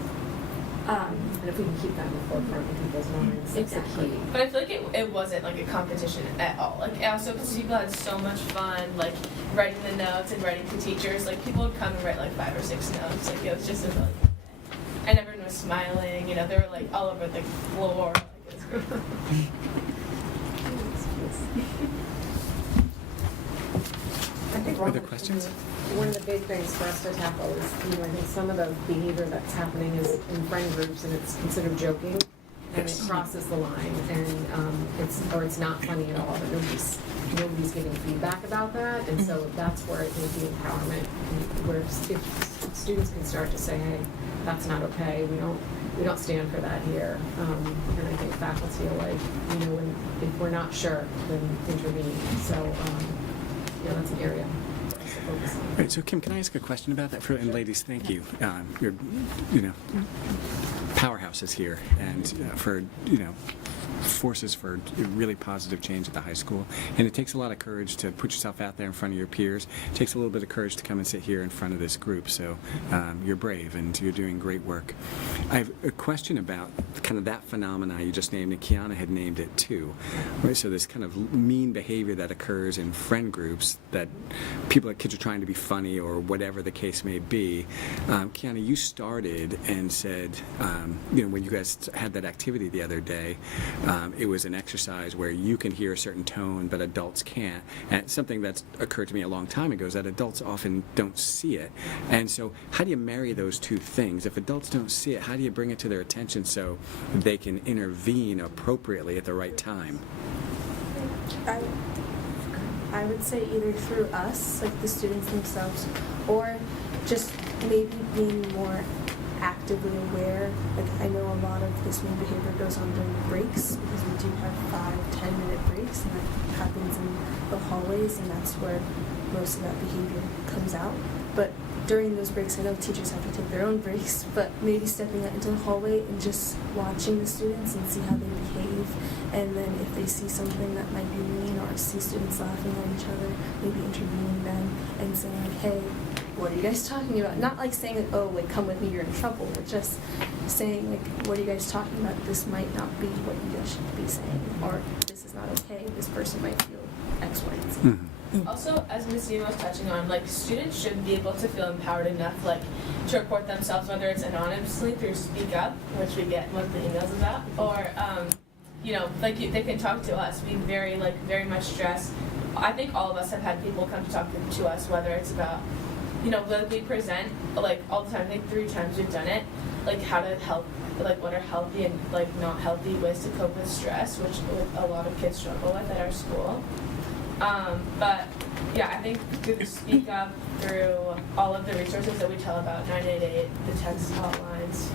And if we can keep that in the forefront of people's minds, that's the Exactly. key. But I feel like it wasn't like a competition at all. Like also because people had so much fun, like writing the notes and writing to teachers. Like people would come and write like 5 or 6 notes. Like it was just a really fun day. And everyone was smiling. They were like all over the floor. Like it was great. I think Other questions? One of the big things for us to tackle is, I think some of the behavior that's happening is in friend groups and it's considered joking and it crosses the line and it's not funny at all, but nobody's giving feedback about that, and so that's where I think the empowerment, where if students can start to say, hey, that's not okay, we don't stand for that here, and I think faculty are like, if we're not sure, then intervene. So that's an area for us to focus on. Right, so Kim, can I ask a question about that? And ladies, thank you. You're, powerhouses here, and for forces for really positive change at the high school. And it takes a lot of courage to put yourself out there in front of your peers. It takes a little bit of courage to come and sit here in front of this group. So you're brave and you're doing great work. I have a question about kind of that phenomena you just named, and Kiana had named it too. Right? So this kind of mean behavior that occurs in friend groups that kids are trying to be funny or whatever the case may be. Kiana, you started and said, when you guys had that activity the other day, it was an exercise where you can hear a certain tone, but adults can't. And something that's occurred to me a long time ago is that adults often don't see it. And so how do you marry those two things? If adults don't see it, how do you bring it to their attention so they can intervene appropriately at the right time? I would say either through us, like the students themselves, or just maybe being more actively aware. Like I know a lot of this new behavior goes on during breaks because we do have 5-10 minute breaks, and that happens in the hallways, and that's where most of that behavior comes out. But during those breaks, I know teachers have to take their own breaks, but maybe stepping out into the hallway and just watching the students and see how they behave. And then if they see something that might be mean or see students laughing at each other, maybe intervening then and saying like, hey, what are you guys talking about? Not like saying like, oh, like come with me, you're in trouble, but just saying like, what are you guys talking about? This might not be what you guys should be saying, or this is not okay. This person might feel X, Y, and Z. Mm-hmm. Also, as Ms. Eva was touching on, like students should be able to feel empowered enough, like to report themselves, whether it's anonymously through Speak Up, which we get monthly emails about, or you know, like they can talk to us. We very much stress. I think all of us have had people come to talk to us, whether it's about, you know, when we present like all the time. I think 3 times we've done it, like how to help, like what are healthy and like not healthy ways to cope with stress, which a lot of kids struggle with at our school. But yeah, I think through the Speak Up, through all of the resources that we tell about, 988, the text hotlines,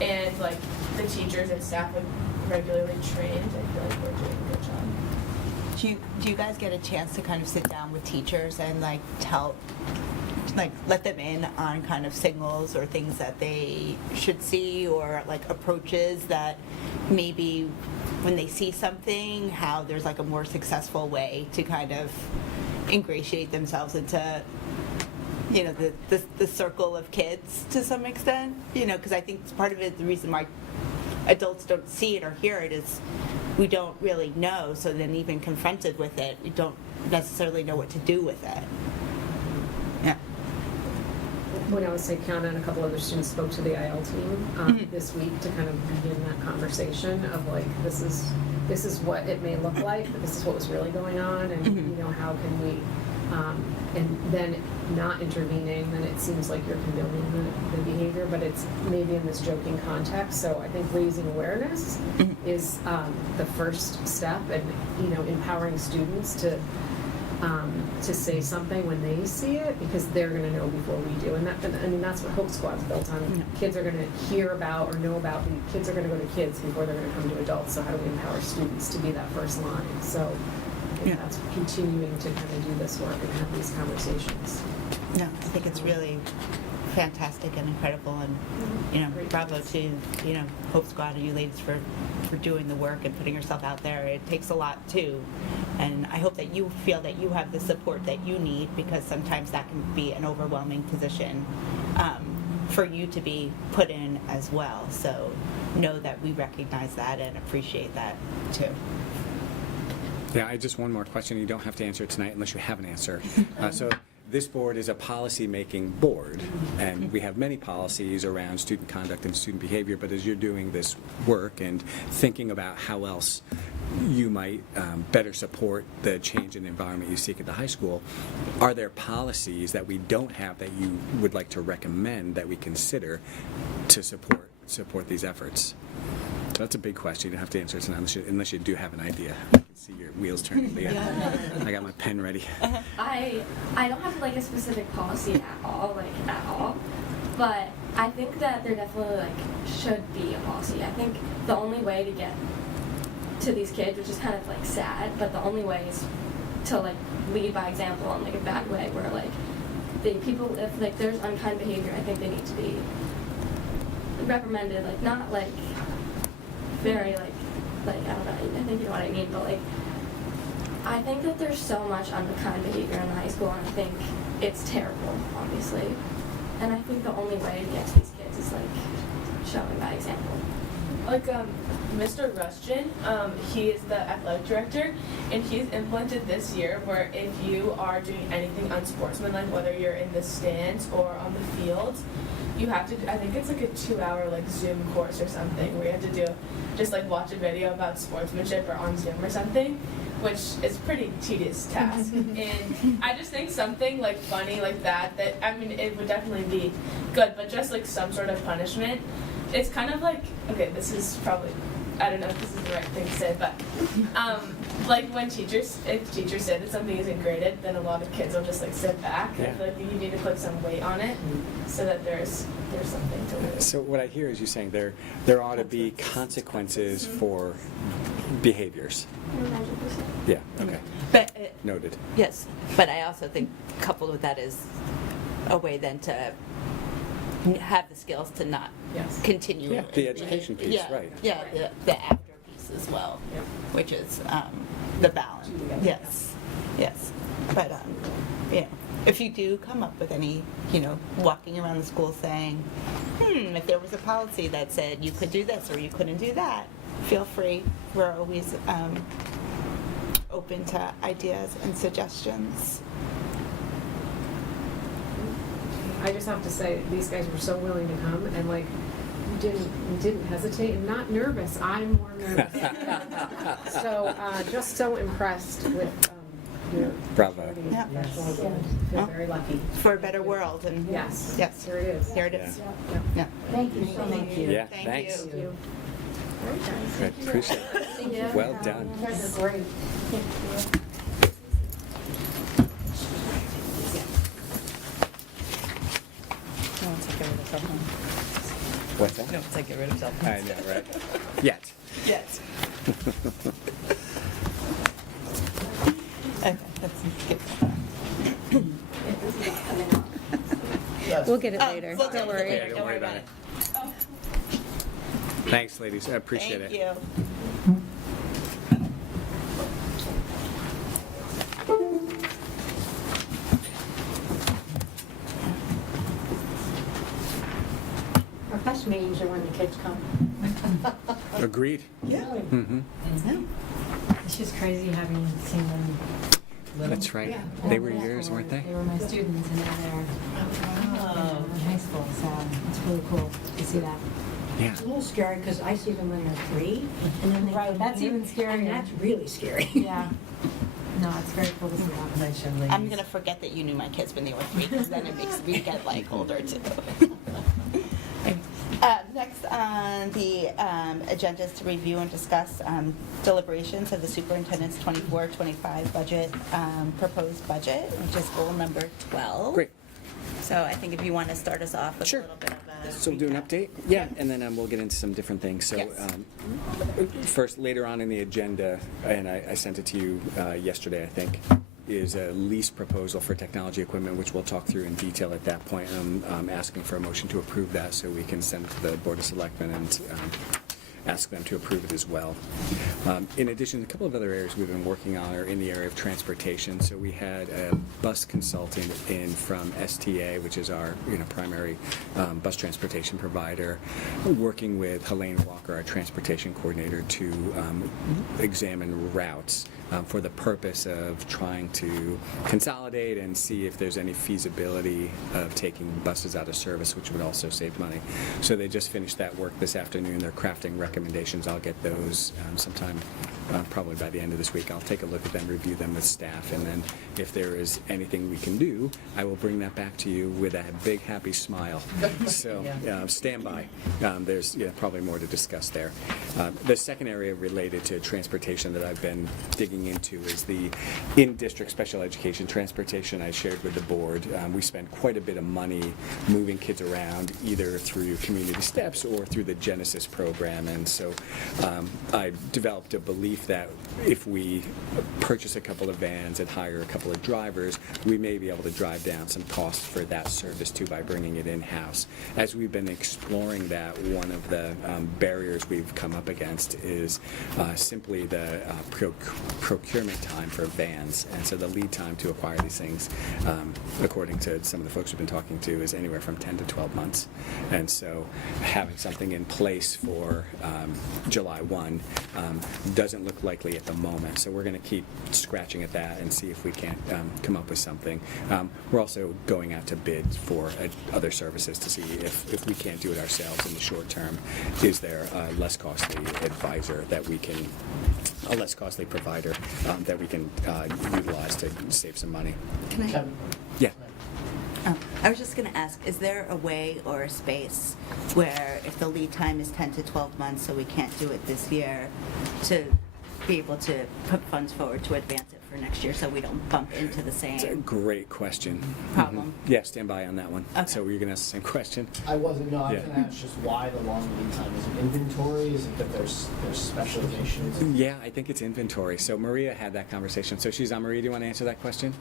and like the teachers and staff like regularly trained, I feel like we're doing a good job. Do you guys get a chance to kind of sit down with teachers and like let them in on kind of signals or things that they should see, or like approaches that maybe when they see something, how there's like a more successful way to kind of ingratiate themselves into, you know, the circle of kids to some extent, you know, because I think part of it, the reason why adults don't see it or hear it is we don't really know, so then even confronted with it, we don't necessarily know what to do with it. Yeah. When I was at Kiana and a couple other students spoke to the IL team this week to kind of begin that conversation of like, this is what it may look like, but this is what was really going on, and you know, how can we, and then not intervening, then it seems like you're condoning the behavior, but it's maybe in this joking context. So I think raising awareness is the first step, and you know, empowering students to say something when they see it, because they're going to know before we do. And I mean, that's what Hope Squad's built on. Kids are going to hear about or know about, and kids are going to go to kids before they're going to come to adults. So how do we empower students to be that first line? So I think that's continuing to kind of do this work and have these conversations. No, I think it's really fantastic and incredible, and you know, bravo to, you know, Hope Squad and you ladies for doing the work and putting yourself out there. It takes a lot too, and I hope that you feel that you have the support that you need, because sometimes that can be an overwhelming position for you to be put in as well. So know that we recognize that and appreciate that too. Yeah, I just one more question. You don't have to answer it tonight unless you have an answer. So this board is a policy-making board, and we have many policies around student conduct and student behavior, but as you're doing this work and thinking about how else you might better support the change in the environment you seek at the high school, are there policies that we don't have that you would like to recommend that we consider to support these efforts? So that's a big question. You don't have to answer it tonight unless you do have an idea. I can see your wheels turning. I got my pen ready. I don't have like a specific policy at all, but I think that there definitely should be a policy. I think the only way to get to these kids, which is kind of sad, but the only way is to lead by example in a bad way, where if there's unkind behavior, I think they need to be reprimanded, not very I don't know, I think you know what I mean, but I think that there's so much unkind behavior in the high school, and I think it's terrible, obviously. And I think the only way to get to these kids is showing by example. like Mr. Rushton, he is the athletic director, and he's implemented this year where if you are doing anything unsportsmanlike, whether you're in the stands or on the field, you have to, I think it's like a 2-hour like Zoom course or something where you have to do, just like watch a video about sportsmanship or on Zoom or something, which is pretty tedious task. And I just think something like funny like that, I mean, it would definitely be good, but just like some sort of punishment, it's kind of like, okay, this is probably, I don't know if this is the right thing to say, but like when if teachers say that something isn't graded, then a lot of kids will just like sit back. Yeah. I feel like you need to put some weight on it so that there's something to it. So what I hear is you saying there ought to be consequences for behaviors. 100%. Yeah, okay. But, Noted. yes, but I also think coupled with that is a way then to have the skills to not Yes. continue. Yeah, the education piece, Yeah, right. Yeah, the after piece as well, Yeah. which is the balance. Yes, yes. But, you know, if you do come up with any, you know, walking around the school saying, if there was a policy that said you could do this or you couldn't do that, feel free. We're always open to ideas and suggestions. I just have to say, these guys were so willing to come and like, didn't hesitate and not nervous. I'm more nervous. So, just so impressed with, Bravo. Yeah. professional women. Feel very lucky. For a better world and. Yes. Yes. Here it is. Here it is. Yeah. Yeah. Thank you so much. Yeah, Thank thanks. you. Thank you. Good, appreciate it. Well done. You guys are great. No one's like get rid of something. What's that? No one's like get rid of something. I know, right? Yet. Yes. Okay, let's get We'll get it later. We'll get Don't it worry. later. Yeah, don't worry about it. Thanks, ladies. I appreciate Thank it. you. Our best meetings are when the kids come. Agreed. Yeah. Mm-hmm. It's just crazy having seen them little. That's right. Yeah. They were yours, weren't they? They were my students and now they're in high school, so it's really cool to see that. Yeah. It's a little scary because I see them when they're 3, and then they Right, come that's here, even scarier. And that's really scary. Yeah. No, it's very cool to see that. I'm gonna forget that you knew my kids when they were 3, because then it makes me get like older too. Next on the agenda is to review and discuss deliberations of the superintendent's 24-25 budget, proposed budget, which is goal number 12. Great. So I think if you want to start us off with Sure. a little bit of a. So we'll do an update? Yeah, and then we'll get into some different things. So Yes. first, later on in the agenda, and I sent it to you yesterday, I think, is a lease proposal for technology equipment, which we'll talk through in detail at that point. I'm asking for a motion to approve that so we can send it to the Board of Selectmen and ask them to approve it as well. In addition, a couple of other areas we've been working on are in the area of transportation. So we had a bus consultant in from STA, which is our primary bus transportation provider, working with Helene Walker, our transportation coordinator, to examine routes for the purpose of trying to consolidate and see if there's any feasibility of taking buses out of service, which would also save money. So they just finished that work this afternoon. They're crafting recommendations. I'll get those sometime probably by the end of this week. I'll take a look at them, review them with staff, and then if there is anything we can do, I will bring that back to you with a big, happy smile. So stand by. There's probably more to discuss there. The second area related to transportation that I've been digging into is the in-district special education transportation I shared with the board. We spend quite a bit of money moving kids around, either through community steps or through the Genesis program, and so I developed a belief that if we purchase a couple of vans and hire a couple of drivers, we may be able to drive down some costs for that service too by bringing it in-house. As we've been exploring that, one of the barriers we've come up against is simply the procurement time for vans, and so the lead time to acquire these things, according to some of the folks we've been talking to, is anywhere from 10 to 12 months. And so having something in place for July 1 doesn't look likely at the moment. So we're going to keep scratching at that and see if we can't come up with something. We're also going out to bid for other services to see if we can't do it ourselves in the short term. Is there a less costly advisor that we can, a less costly provider that we can utilize to save some money? Can I? Yeah. I was just going to ask, is there a way or a space where if the lead time is 10 to 12 months, so we can't do it this year, to be able to put funds forward to advance it for next year so we don't bump into the same It's a great question. problem? Yeah, stand by on that one. Okay. So were you going to ask the same question? I wasn't, no, I was Yeah. going to ask just why the long lead time. Is it inventory? Is it that there's specializations? Yeah, I think it's inventory. So Maria had that conversation. So she's on. Maria, do you want to answer that question?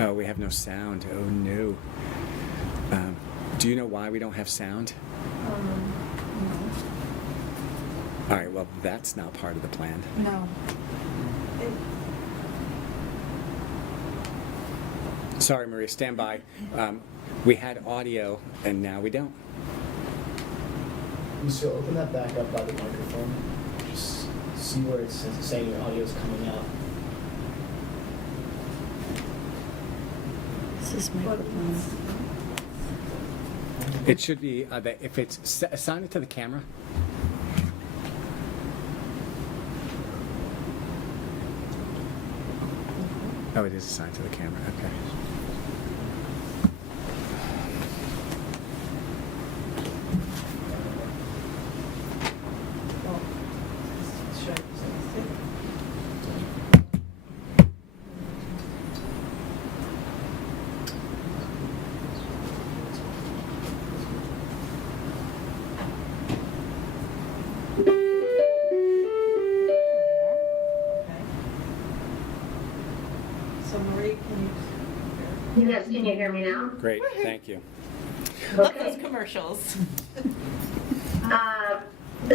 Oh, we have no sound. Oh, no. Do you know why we don't have sound? All right, well, that's not part of the plan. No. Sorry, Maria, stand by. We had audio, and now we don't. So open that back up by the microphone. Just see where it's saying your audio is coming out. This is microphone. It should be, if it's, assign it to the camera. Oh, it is assigned to the camera, okay. So Marie, can you? Yes, can you hear me now? Great, thank you. Love those commercials.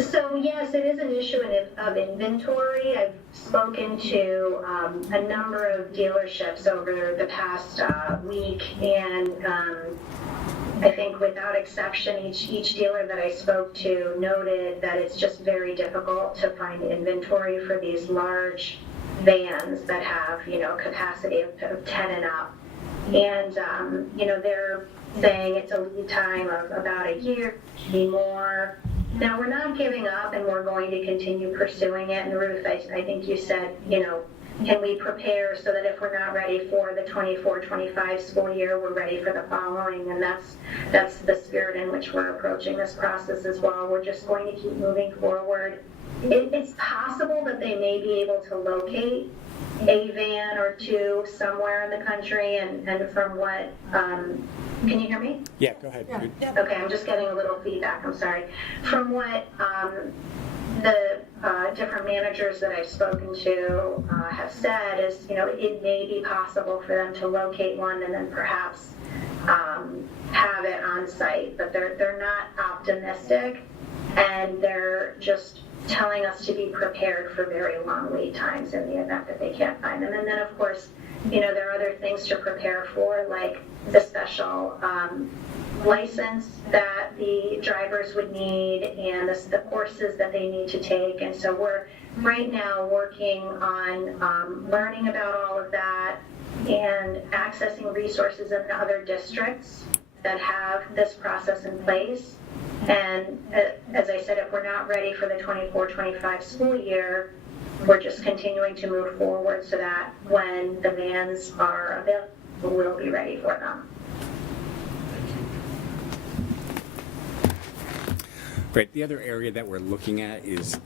So yes, it is an issue of inventory. I've spoken to a number of dealerships over the past week, and I think without exception, each dealer that I spoke to noted that it's just very difficult to find inventory for these large vans that have, capacity of 10 and up. And, they're saying it's a lead time of about a year, maybe more. Now, we're not giving up, and we're going to continue pursuing it. And Ruth, I think you said, can we prepare so that if we're not ready for the 24-25 school year, we're ready for the following? And that's the spirit in which we're approaching this process as well. We're just going to keep moving forward. It's possible that they may be able to locate a van or two somewhere in the country, and from what, can you hear me? Yeah, go ahead. Yeah. Okay, I'm just getting a little feedback, I'm sorry. From what the different managers that I've spoken to have said is, it may be possible for them to locate one and then perhaps have it on site, but they're not optimistic, and they're just telling us to be prepared for very long lead times in the event that they can't find them. And then, of course, there are other things to prepare for, like the special license that the drivers would need and the courses that they need to take. And so we're right now working on learning about all of that and accessing resources in other districts that have this process in place. And as I said, if we're not ready for the 24-25 school year, we're just continuing to move forward so that when the vans are available, we'll be ready for them. Great. The other area that we're looking at is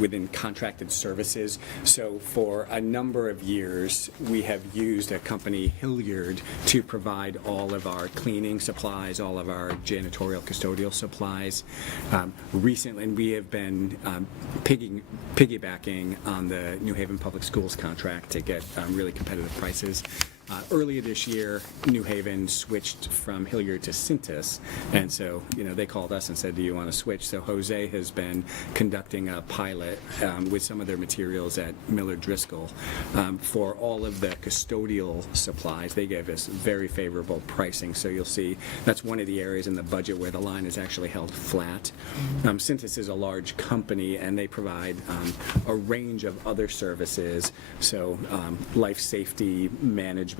within contracted services. So for a number of years, we have used a company, Hilliard, to provide all of our cleaning supplies, all of our janitorial custodial supplies. Recently, and we have been piggybacking on the New Haven Public Schools contract to get really competitive prices. Earlier this year, New Haven switched from Hilliard to Cintas, and so they called us and said, "Do you want to switch?" So Jose has been conducting a pilot with some of their materials at Miller Driscoll for all of the custodial supplies. They gave us very favorable pricing, so you'll see that's one of the areas in the budget where the line is actually held flat. Cintas is a large company, and they provide a range of other services, so life safety management,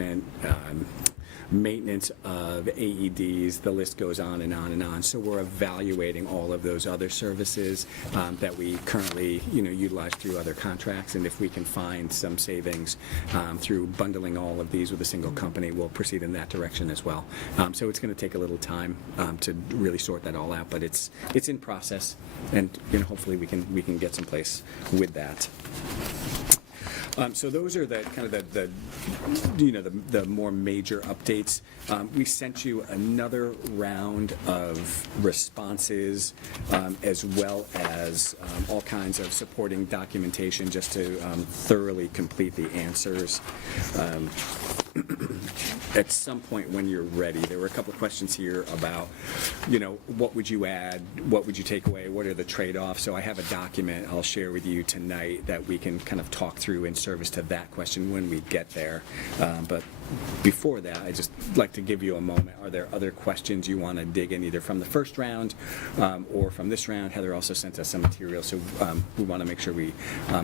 maintenance of AEDs, the list goes on and on and on. So we're evaluating all of those other services that we currently utilize through other contracts, and if we can find some savings through bundling all of these with a single company, we'll proceed in that direction as well. So it's going to take a little time to really sort that all out, but it's in process, and hopefully we can get someplace with that. So those are the kind of the more major updates. We sent you another round of responses, as well as all kinds of supporting documentation just to thoroughly complete the answers. At some point when you're ready, there were a couple of questions here about, what would you add, what would you take away, what are the trade-offs? So I have a document I'll share with you tonight that we can kind of talk through in service to that question when we get there. But before that, I'd just like to give you a moment. Are there other questions you want to dig in, either from the first round or from this round? Heather also sent us some material, so we want to make sure we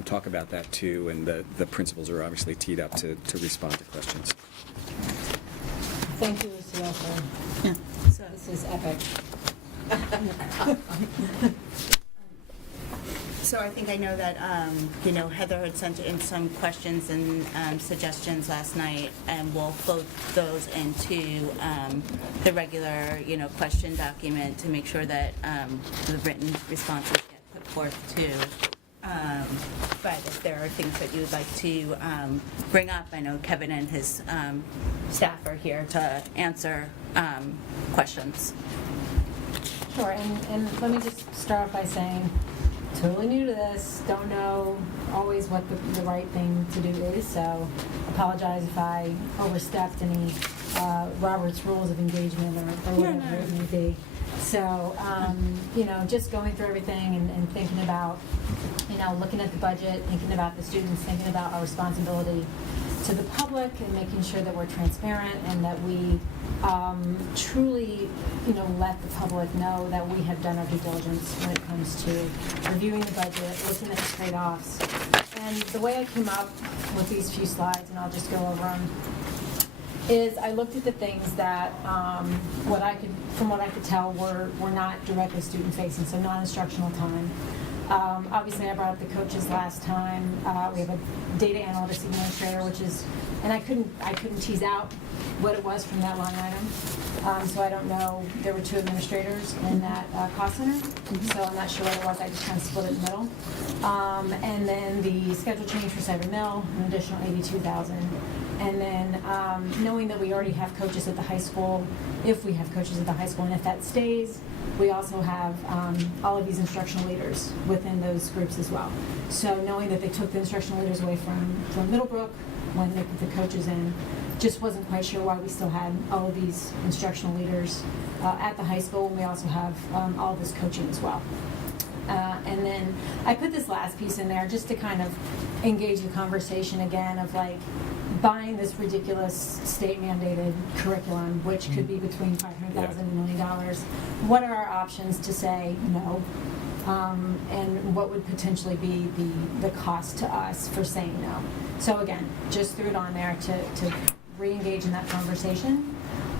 talk about that too, and the principals are obviously teed up to respond to questions. Thank you, Lucille, for this is epic. So I think I know that, Heather had sent in some questions and suggestions last night, and we'll float those into the regular, question document to make sure that the written responses get put forth too. But if there are things that you would like to bring up, I know Kevin and his staff are here to answer questions. Sure, and let me just start off by saying, totally new to this, don't know always what the right thing to do is, so apologize if I overstepped any Robert's Rules of Engagement or whatever it may be. So, just going through everything and thinking about, looking at the budget, thinking about the students, thinking about our responsibility to the public, and making sure that we're transparent and that we truly, let the public know that we have done our due diligence when it comes to reviewing the budget, looking at the trade-offs. And the way I came up with these few slides, and I'll just go over them, is I looked at the things that, from what I could tell, were not directly student-facing, so non-instructional time. Obviously, I brought up the coaches last time. We have a data analytics administrator, which is, and I couldn't tease out what it was from that line item. So I don't know. There were 2 administrators in that cost center, so I'm not sure what it was. I just kind of split it in the middle. And then the schedule change for Cyber Mill, an additional $82,000. And then knowing that we already have coaches at the high school, if we have coaches at the high school, and if that stays, we also have all of these instructional leaders within those groups as well. So knowing that they took the instructional leaders away from Middlebrook when they put the coaches in, just wasn't quite sure why we still had all of these instructional leaders at the high school, and we also have all of this coaching as well. And then I put this last piece in there just to kind of engage the conversation again of buying this ridiculous state-mandated curriculum, which could be between $500,000 and $1 million. What are our options to say no? And what would potentially be the cost to us for saying no? So again, just threw it on there to re-engage in that conversation.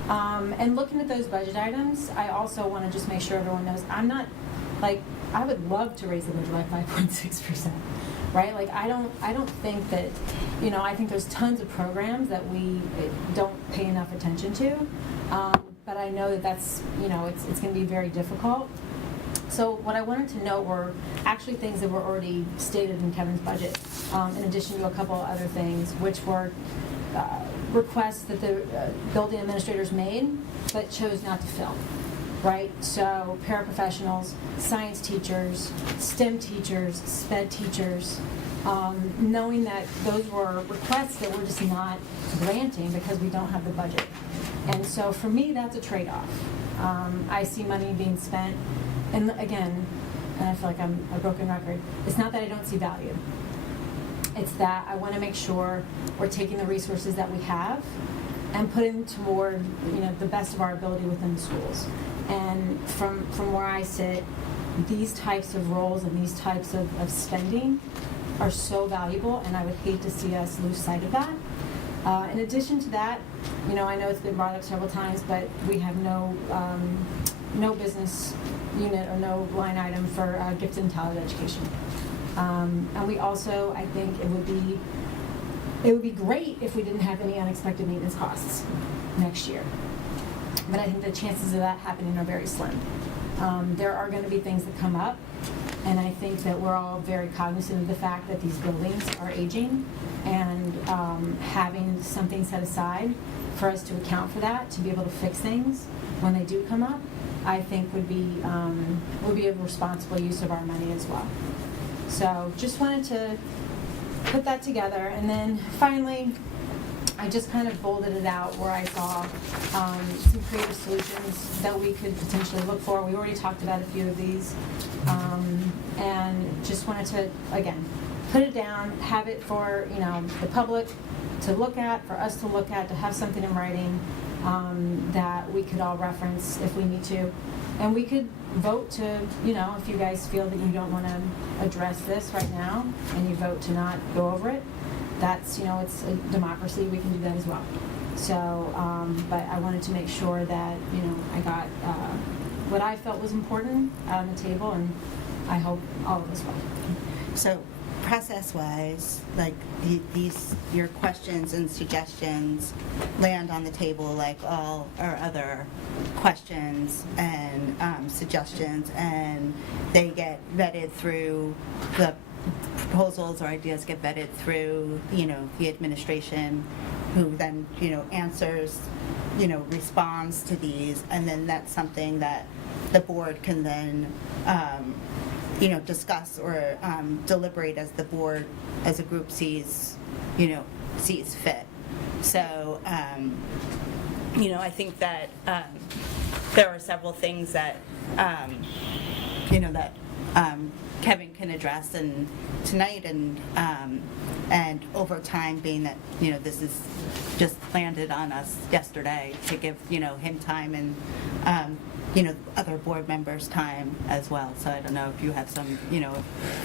And looking at those budget items, I also want to just make sure everyone knows I'm not, I would love to raise the budget by 5.6%. Right? I don't think that, I think there's tons of programs that we don't pay enough attention to, but I know that's, it's going to be very difficult. So what I wanted to note were actually things that were already stated in Kevin's budget, in addition to a couple of other things, which were requests that the building administrators made, but chose not to fill. Right? So paraprofessionals, science teachers, STEM teachers, SPED teachers, knowing that those were requests that we're just not granting because we don't have the budget. And so for me, that's a trade-off. I see money being spent, and again, and I feel like I'm a broken record, it's not that I don't see value. It's that I want to make sure we're taking the resources that we have and putting them toward, the best of our ability within the schools. And from where I sit, these types of roles and these types of spending are so valuable, and I would hate to see us lose sight of that. In addition to that, I know it's been brought up several times, but we have no business unit or no line item for gifted and talented education. And we also, I think it would be great if we didn't have any unexpected maintenance costs next year. But I think the chances of that happening are very slim. There are going to be things that come up, and I think that we're all very cognizant of the fact that these buildings are aging, and having something set aside for us to account for that, to be able to fix things when they do come up, I think would be a responsible use of our money as well. So just wanted to put that together, and then finally, I just kind of bolded it out where I saw some creative solutions that we could potentially look for. We already talked about a few of these, and just wanted to, again, put it down, have it for the public to look at, for us to look at, to have something in writing that we could all reference if we need to. And we could vote to, if you guys feel that you don't want to address this right now, and you vote to not go over it, that's, it's a democracy, we can do that as well. So, but I wanted to make sure that, I got what I felt was important on the table, and I hope all of us will. So process-wise, like your questions and suggestions land on the table like all our other questions and suggestions, and they get vetted through the proposals or ideas get vetted through, the administration, who then, answers, responds to these, and then that's something that the board can then discuss or deliberate as the board, as a group sees fit. So, I think that there are several things that, that Kevin can address and tonight, and over time, being that this is just landed on us yesterday, to give him time and other board members time as well. So I don't know if you have some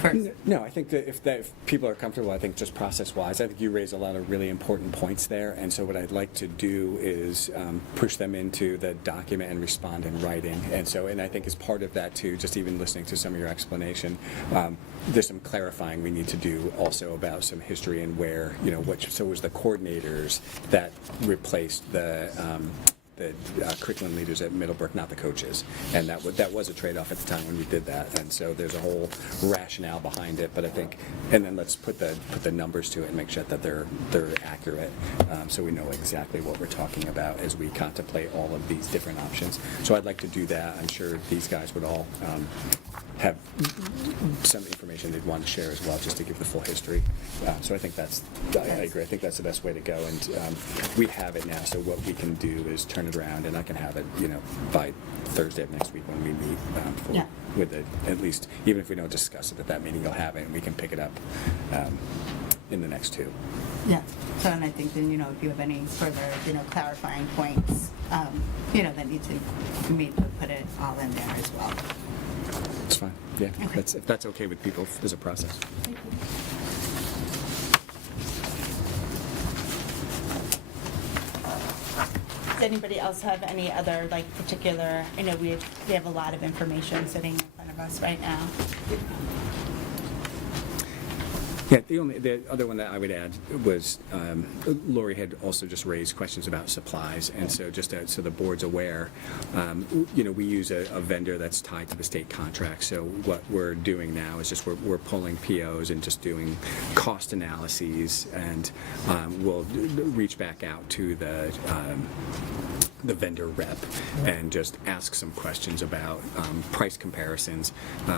first. No, I think that if people are comfortable, I think just process-wise, I think you raise a lot of really important points there. And so what I'd like to do is push them into the document and respond in writing. And I think as part of that too, just even listening to some of your explanation, there's some clarifying we need to do also about some history and where, so it was the coordinators that replaced the curriculum leaders at Middlebrook, not the coaches, and that was a trade-off at the time when we did that, and so there's a whole rationale behind it. But I think, and then let's put the numbers to it and make sure that they're accurate, so we know exactly what we're talking about as we contemplate all of these different options. So I'd like to do that. I'm sure these guys would all have some information they'd want to share as well, just to give the full history. So I think I agree. I think that's the best way to go, and we have it now. So what we can do is turn it around, and I can have it, by Thursday of next week when we meet with it. At least, even if we don't discuss it at that meeting, you'll have it, and we can pick it up in the next two. Yeah. So, and I think then, if you have any further, clarifying points, that need to be put it all in there as well. It's fine. Yeah. Okay. If that's okay with people as a process. Thank you. Does anybody else have any other particular? I know we have a lot of information sitting in front of us right now. Yeah, the other one that I would add was Lori had also just raised questions about supplies, and so just so the board's aware, we use a vendor that's tied to the state contract. So what we're doing now is just we're pulling POs and just doing cost analyses, and we'll reach back out to the vendor rep and just ask some questions about price comparisons.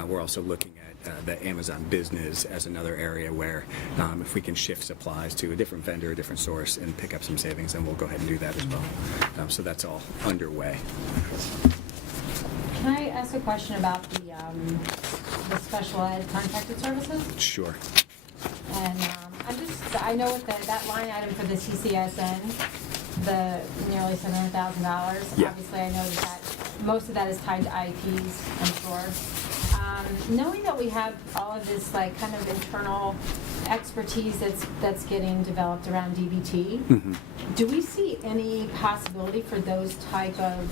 We're also looking at the Amazon Business as another area where if we can shift supplies to a different vendor, a different source, and pick up some savings, then we'll go ahead and do that as well. So that's all underway. Can I ask a question about the special ed contracted services? Sure. And I know with that line item for the CCSN, the nearly $700,000, Yeah. obviously I know that most of that is tied to IEPs, I'm sure. Knowing that we have all of this like kind of internal expertise that's getting developed around DBT, do we see any possibility for those type of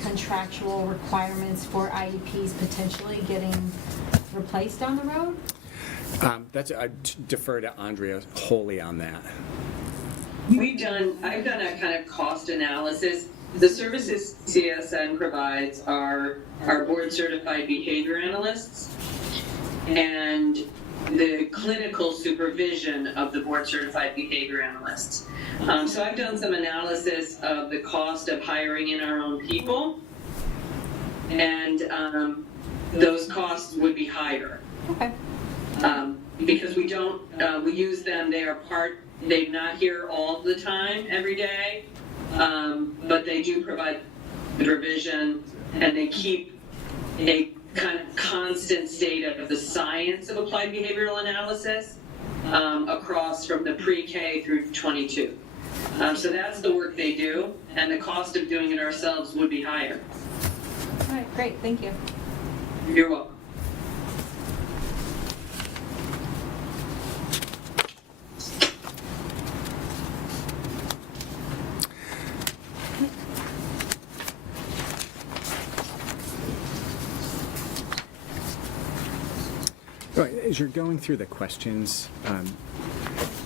contractual requirements for IEPs potentially getting replaced down the road? I defer to Andrea wholly on that. I've done a kind of cost analysis. The services CSN provides are board certified behavior analysts and the clinical supervision of the board certified behavior analysts. So I've done some analysis of the cost of hiring in our own people, and those costs would be higher. Okay. Because we use them, they're not here all the time, every day, but they do provide supervision, and they keep a kind of constant state of the science of applied behavioral analysis across from the pre-K through 22. So that's the work they do, and the cost of doing it ourselves would be higher. All right, great, thank you. You're welcome. Right, as you're going through the questions,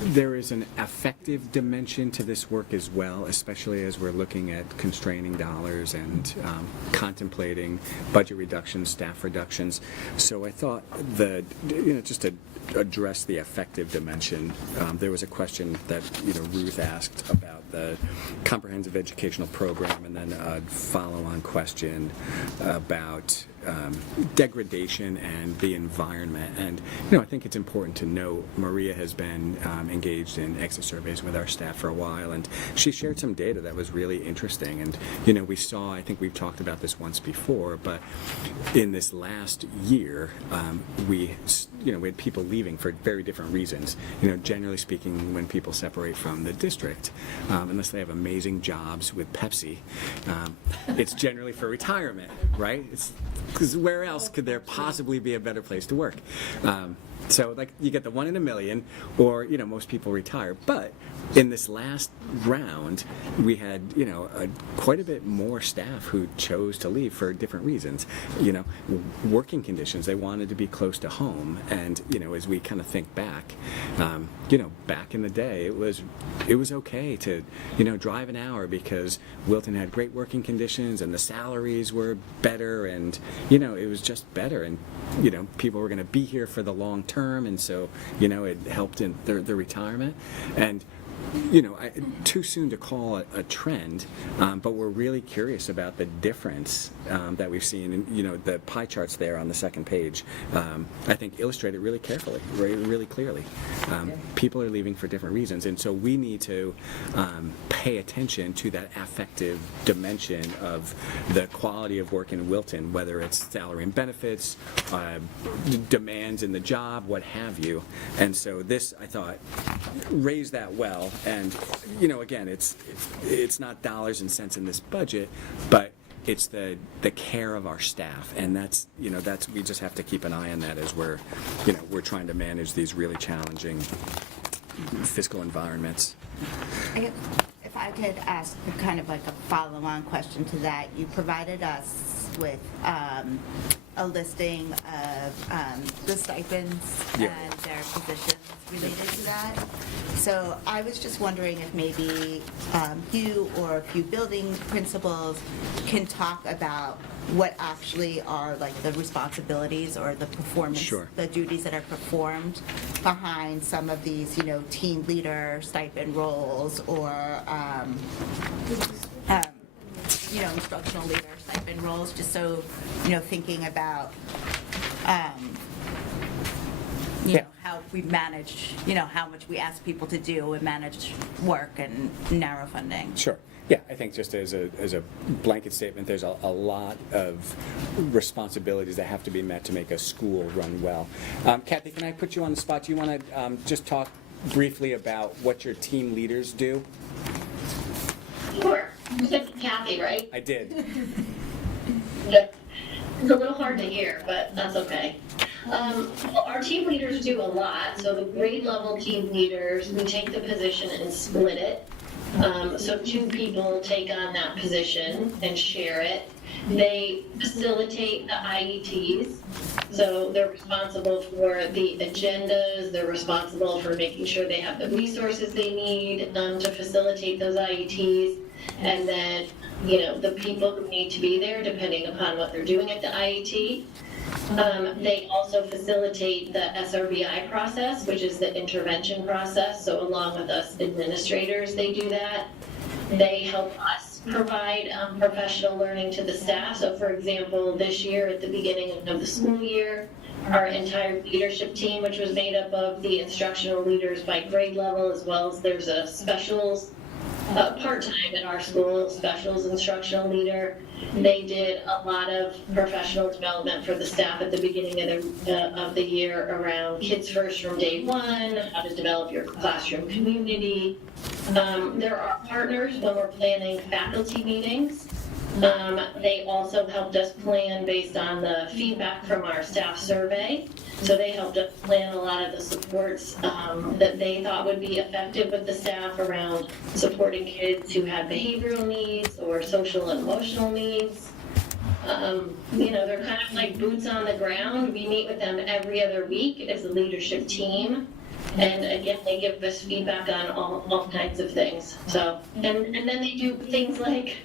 there is an affective dimension to this work as well, especially as we're looking at constraining dollars and contemplating budget reductions, staff reductions. So I thought that, just to address the affective dimension, there was a question that Ruth asked about the comprehensive educational program, and then a follow-on question about degradation and the environment. And I think it's important to note Maria has been engaged in exit surveys with our staff for a while, and she shared some data that was really interesting. And we saw, I think we've talked about this once before, but in this last year, we had people leaving for very different reasons. Generally speaking, when people separate from the district, unless they have amazing jobs with Pepsi, it's generally for retirement, right? Because where else could there possibly be a better place to work? So you get the 1 in a million, or most people retire. But in this last round, we had quite a bit more staff who chose to leave for different reasons. Working conditions, they wanted to be close to home, and as we kind of think back, back in the day, it was okay to drive an hour because Wilton had great working conditions and the salaries were better, and it was just better, and people were going to be here for the long term, and so it helped in their retirement. And too soon to call it a trend, but we're really curious about the difference that we've seen. And the pie charts there on the second page, I think illustrate it really carefully, really clearly. People are leaving for different reasons, and so we need to pay attention to that affective dimension of the quality of work in Wilton, whether it's salary and benefits, demands in the job, what have you. And so this, I thought, raised that well. And again, it's not dollars and cents in this budget, but it's the care of our staff, and that's we just have to keep an eye on that as we're trying to manage these really challenging fiscal environments. If I could ask kind of like a follow-on question to that, you provided us with a listing of the stipends and their positions related to that. So I was just wondering if maybe you or a few building principals can talk about what actually are like the responsibilities or the performance, the duties that are performed behind some of these, team leader stipend roles or, instructional leader stipend roles, just so, thinking about, how how we manage, how much we ask people to do and manage work and narrow funding. Sure. Yeah, I think just as a blanket statement, there's a lot of responsibilities that have to be met to make a school run well. Kathy, can I put you on the spot? Do you want to just talk briefly about what your team leaders do? Sure. You said Kathy, right? I did. It's a little hard to hear, but that's okay. Our team leaders do a lot. So the grade level team leaders, we take the position and split it. So 2 people take on that position and share it. They facilitate the IETs. So they're responsible for the agendas. They're responsible for making sure they have the resources they need to facilitate those IETs. And then, the people who need to be there, depending upon what they're doing at the IET. They also facilitate the SRBI process, which is the intervention process. So along with us administrators, they do that. They help us provide professional learning to the staff. So for example, this year at the beginning of the school year, our entire leadership team, which was made up of the instructional leaders by grade level, as well as there's a specials part-time at our school, specials instructional leader. They did a lot of professional development for the staff at the beginning of the year around Kids First from day one, how to develop your classroom community. There are partners when we're planning faculty meetings. They also helped us plan based on the feedback from our staff survey. So they helped us plan a lot of the supports that they thought would be effective with the staff around supporting kids who have behavioral needs or social and emotional needs. They're kind of like boots on the ground. We meet with them every other week as a leadership team. And again, they give us feedback on all kinds of things. So, and then they do things like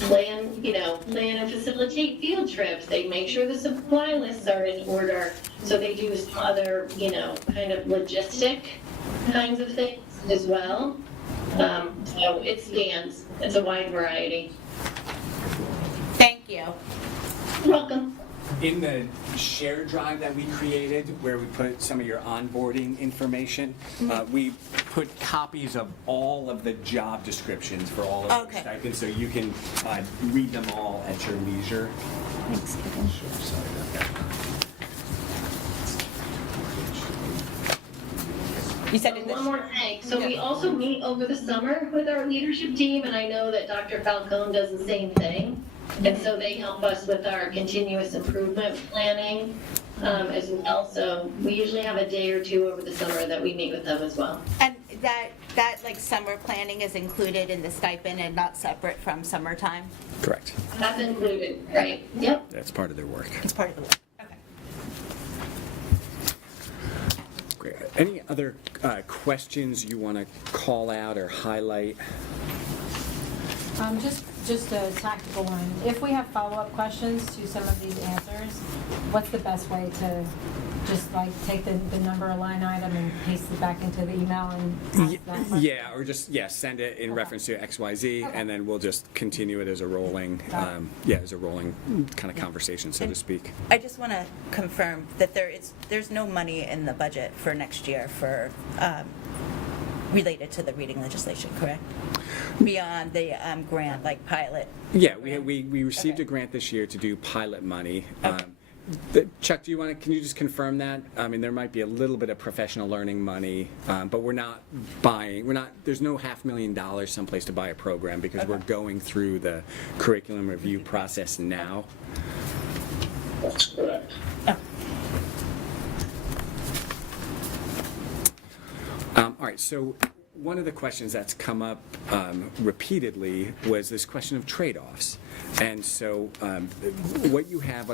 plan and facilitate field trips. They make sure the supply lists are in order. So they do some other, kind of logistic kinds of things as well. So it spans. It's a wide variety. Thank you. You're welcome. In the shared drive that we created, where we put some of your onboarding information, we put copies of all of the job descriptions for all of the stipends, so you can read them all at your leisure. Thanks, Kevin. Sure, sorry about that. You said one more thing. So we also meet over the summer with our leadership team, and I know that Dr. Falcone does the same thing. And so they help us with our continuous improvement planning as well. So we usually have a day or 2 over the summer that we meet with them as well. And that like summer planning is included in the stipend and not separate from summertime? Correct. That's included, right? Yep. That's part of their work. It's part of the work. Okay. Great. Any other questions you want to call out or highlight? Just a tactical one. If we have follow-up questions to some of these answers, what's the best way to just take the number line item and paste it back into the email and ask that question? Yeah, or just send it in reference to XYZ, and then we'll just continue it as a rolling, as a rolling kind of conversation, so to speak. I just want to confirm that there's no money in the budget for next year for related to the reading legislation, correct? Beyond the grant, like pilot. Yeah, we received a grant this year to do pilot money. Chuck, can you just confirm that? I mean, there might be a little bit of professional learning money, but there's no $500,000 someplace to buy a program because we're going through the curriculum review process now. That's correct. All right, so one of the questions that's come up repeatedly was this question of trade-offs. And so what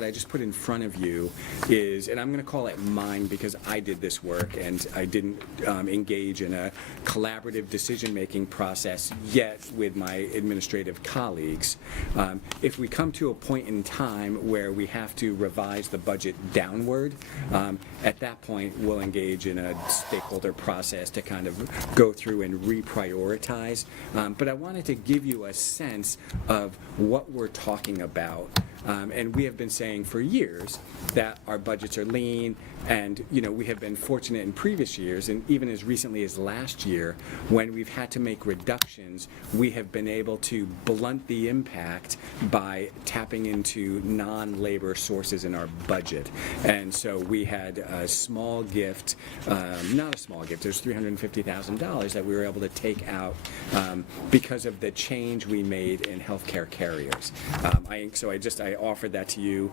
I just put in front of you is, and I'm going to call it mine because I did this work and I didn't engage in a collaborative decision-making process yet with my administrative colleagues. If we come to a point in time where we have to revise the budget downward, at that point we'll engage in a stakeholder process to kind of go through and reprioritize. But I wanted to give you a sense of what we're talking about And we have been saying for years that our budgets are lean, and we have been fortunate in previous years, and even as recently as last year, when we've had to make reductions, we have been able to blunt the impact by tapping into non-labor sources in our budget. And so we had a small gift, not a small gift, there's $350,000 that we were able to take out because of the change we made in healthcare carriers. I offered that to you.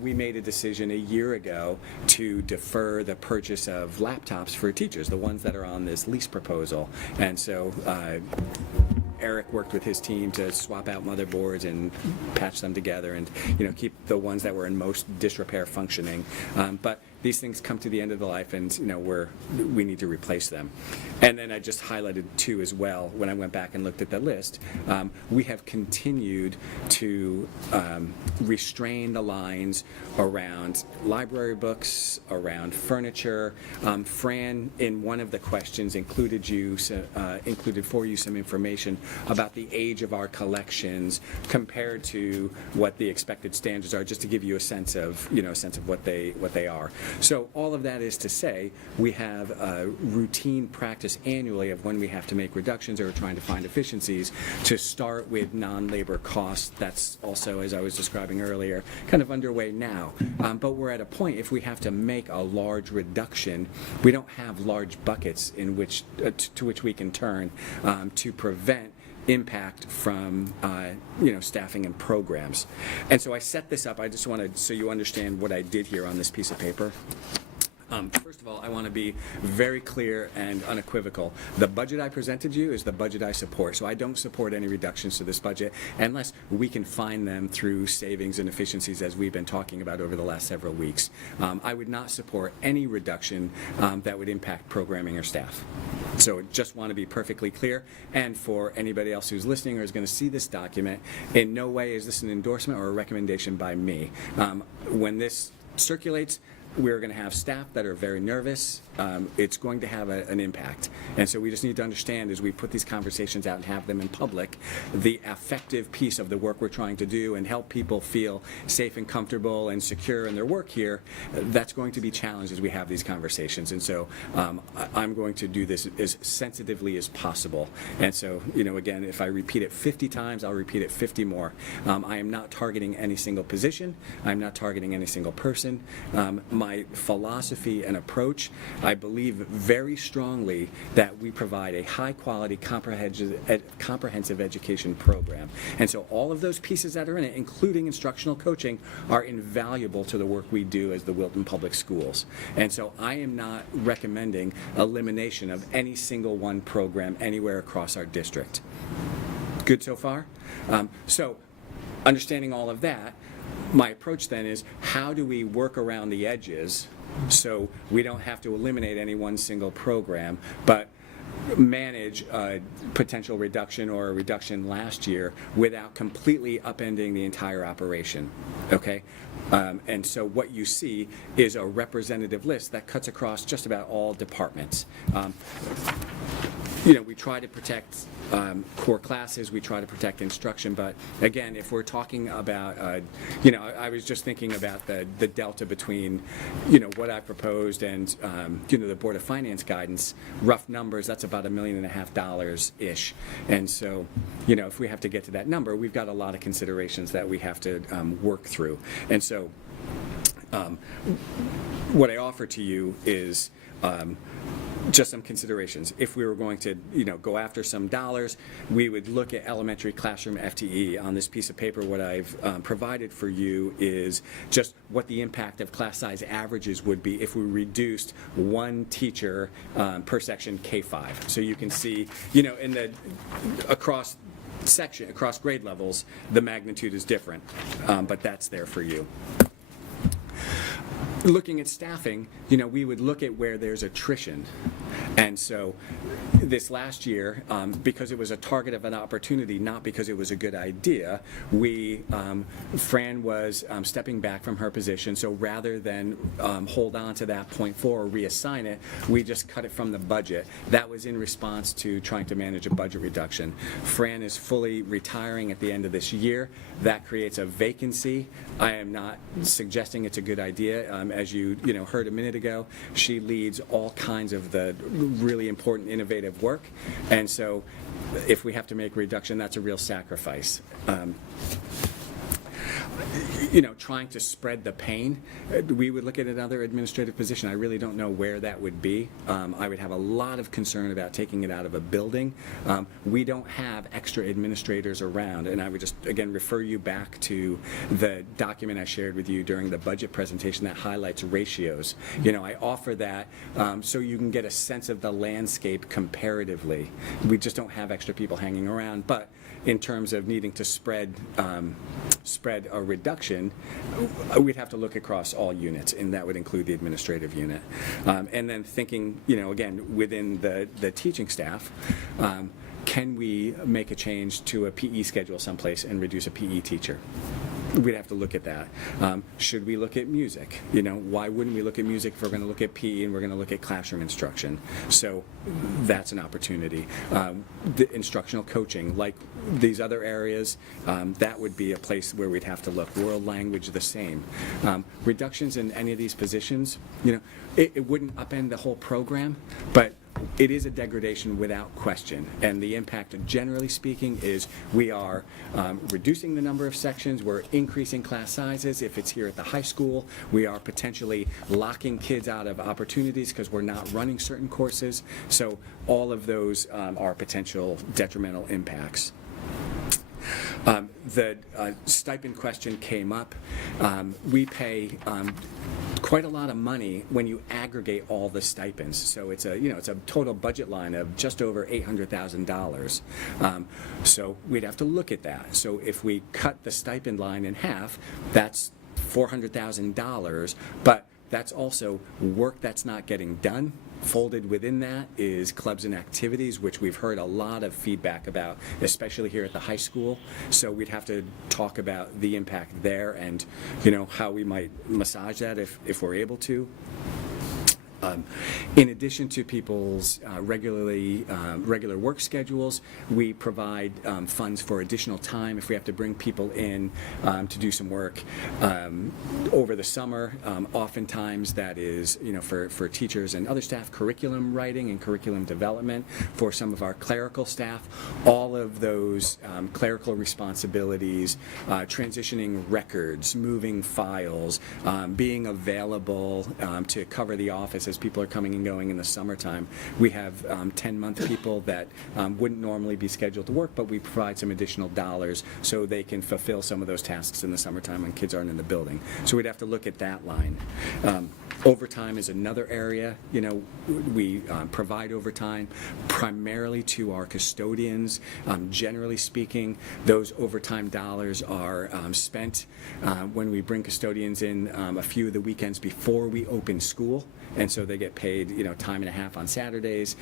We made a decision a year ago to defer the purchase of laptops for teachers, the ones that are on this lease proposal. And so Eric worked with his team to swap out motherboards and patch them together and keep the ones that were in most disrepair functioning. But these things come to the end of the life, and we need to replace them. And then I just highlighted two as well when I went back and looked at the list. We have continued to restrain the lines around library books, around furniture. Fran, in one of the questions, included for you some information about the age of our collections compared to what the expected standards are, just to give you a sense of what they are. So all of that is to say, we have a routine practice annually of when we have to make reductions or trying to find efficiencies to start with non-labor costs. That's also, as I was describing earlier, kind of underway now. But we're at a point, if we have to make a large reduction, we don't have large buckets in which to which we can turn to prevent impact from staffing and programs. And so I set this up, I just wanted so you understand what I did here on this piece of paper. First of all, I want to be very clear and unequivocal. The budget I presented you is the budget I support. So I don't support any reductions to this budget unless we can find them through savings and efficiencies, as we've been talking about over the last several weeks. I would not support any reduction that would impact programming or staff. So just want to be perfectly clear. And for anybody else who's listening or is going to see this document, in no way is this an endorsement or a recommendation by me. When this circulates, we're going to have staff that are very nervous. It's going to have an impact. And so we just need to understand, as we put these conversations out and have them in public, the effective piece of the work we're trying to do and help people feel safe and comfortable and secure in their work here, that's going to be challenged as we have these conversations. And so I'm going to do this as sensitively as possible. And so, again, if I repeat it 50 times, I'll repeat it 50 more. I am not targeting any single position. I'm not targeting any single person. My philosophy and approach, I believe very strongly that we provide a high-quality, comprehensive education program. And so all of those pieces that are in it, including instructional coaching, are invaluable to the work we do as the Wilton Public Schools. And so I am not recommending elimination of any single one program anywhere across our district. Good so far? So understanding all of that, my approach then is, how do we work around the edges so we don't have to eliminate any one single program, but manage a potential reduction or a reduction last year without completely upending the entire operation, okay? And so what you see is a representative list that cuts across just about all departments. We try to protect core classes, we try to protect instruction, but again, if we're talking about, I was just thinking about the delta between, what I proposed and, the Board of Finance guidance, rough numbers, that's about $1.5 million-ish. And so, if we have to get to that number, we've got a lot of considerations that we have to work through. And so, what I offer to you is just some considerations. If we were going to, go after some dollars, we would look at elementary classroom FTE. On this piece of paper, what I've provided for you is just what the impact of class size averages would be if we reduced one teacher per section K-5. So you can see, in the across grade levels, the magnitude is different, but that's there for you. Looking at staffing, we would look at where there's attrition. And so this last year, because it was a target of an opportunity, not because it was a good idea, Fran was stepping back from her position, so rather than hold on to that .4 or reassign it, we just cut it from the budget. That was in response to trying to manage a budget reduction. Fran is fully retiring at the end of this year. That creates a vacancy. I am not suggesting it's a good idea. As you heard a minute ago, she leads all kinds of the really important, innovative work, and so if we have to make a reduction, that's a real sacrifice. Trying to spread the pain, we would look at another administrative position. I really don't know where that would be. I would have a lot of concern about taking it out of a building. We don't have extra administrators around, and I would just, again, refer you back to the document I shared with you during the budget presentation that highlights ratios. I offer that so you can get a sense of the landscape comparatively. We just don't have extra people hanging around, but in terms of needing to spread a reduction, we'd have to look across all units, and that would include the administrative unit. And then thinking, again, within the teaching staff, can we make a change to a PE schedule someplace and reduce a PE teacher? We'd have to look at that. Should we look at music? Why wouldn't we look at music if we're going to look at PE and we're going to look at classroom instruction? So that's an opportunity. The instructional coaching, like these other areas, that would be a place where we'd have to look. World language, the same. Reductions in any of these positions, it wouldn't upend the whole program, but it is a degradation without question, and the impact, generally speaking, is we are reducing the number of sections, we're increasing class sizes. If it's here at the high school, we are potentially locking kids out of opportunities because we're not running certain courses. So all of those are potential detrimental impacts. The stipend question came up. We pay quite a lot of money when you aggregate all the stipends. So it's a total budget line of just over $800,000. So we'd have to look at that. So if we cut the stipend line in half, that's $400,000, but that's also work that's not getting done. Folded within that is clubs and activities, which we've heard a lot of feedback about, especially here at the high school. So we'd have to talk about the impact there and, how we might massage that if we're able to. In addition to people's regular work schedules, we provide funds for additional time if we have to bring people in to do some work over the summer. Oftentimes that is, for teachers and other staff, curriculum writing and curriculum development. For some of our clerical staff, all of those clerical responsibilities, transitioning records, moving files, being available to cover the office as people are coming and going in the summertime. We have 10-month people that wouldn't normally be scheduled to work, but we provide some additional dollars so they can fulfill some of those tasks in the summertime when kids aren't in the building. So we'd have to look at that line. Overtime is another area. We provide overtime primarily to our custodians. Generally speaking, those overtime dollars are spent when we bring custodians in a few of the weekends before we open school. And so they get paid, time and a half on Saturdays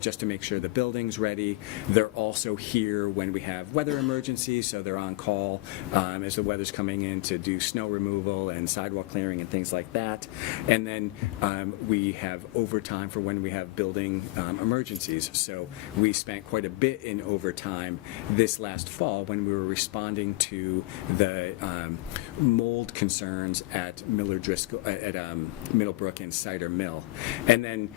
just to make sure the building's ready. They're also here when we have weather emergencies, so they're on call as the weather's coming in to do snow removal and sidewalk clearing and things like that. And then we have overtime for when we have building emergencies. So we spent quite a bit in overtime this last fall when we were responding to the mold concerns at Middlebrook and Cider Mill. And then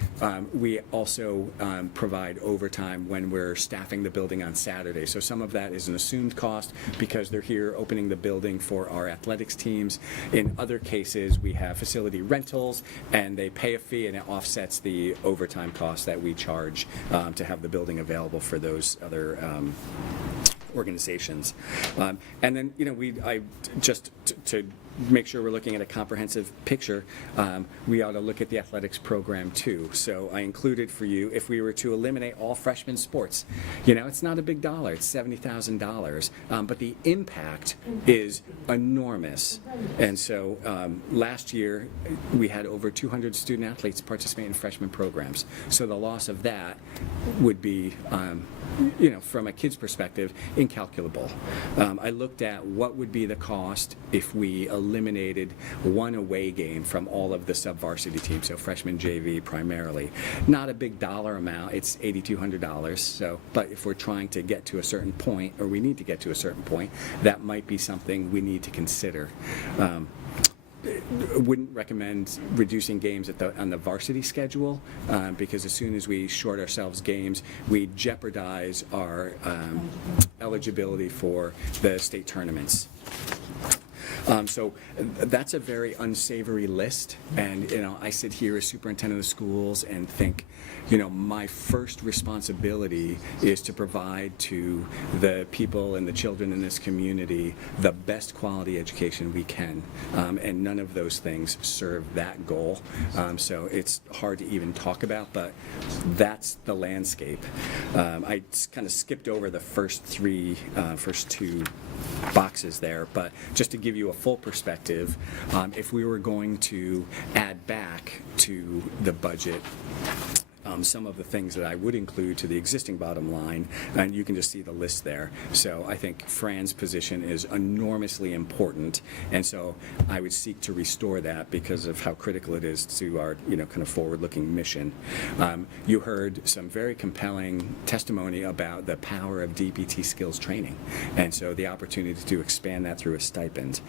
we also provide overtime when we're staffing the building on Saturday. So some of that is an assumed cost because they're here opening the building for our athletics teams. In other cases, we have facility rentals and they pay a fee and it offsets the overtime costs that we charge to have the building available for those other organizations. And then, to make sure we're looking at a comprehensive picture, we ought to look at the athletics program too. So I included for you, if we were to eliminate all freshman sports, it's not a big dollar, it's $70,000, but the impact is enormous. And so last year we had over 200 student athletes participate in freshman programs. So the loss of that would be, from a kid's perspective, incalculable. I looked at what would be the cost if we eliminated one away game from all of the sub-varsity teams, so freshman JV primarily. Not a big dollar amount, it's $8,200. So, but if we're trying to get to a certain point, or we need to get to a certain point, that might be something we need to consider. Wouldn't recommend reducing games on the varsity schedule because as soon as we short ourselves games, we jeopardize our eligibility for the state tournaments. So that's a very unsavory list, and I sit here as superintendent of schools and think, my first responsibility is to provide to the people and the children in this community the best quality education we can, and none of those things serve that goal. So it's hard to even talk about, but that's the landscape. I kind of skipped over the first two boxes there, but just to give you a full perspective, if we were going to add back to the budget some of the things that I would include to the existing bottom line, and you can just see the list there. So I think Fran's position is enormously important, and so I would seek to restore that because of how critical it is to our kind of forward-looking mission. You heard some very compelling testimony about the power of DPT skills training, and so the opportunity to expand that through a stipend.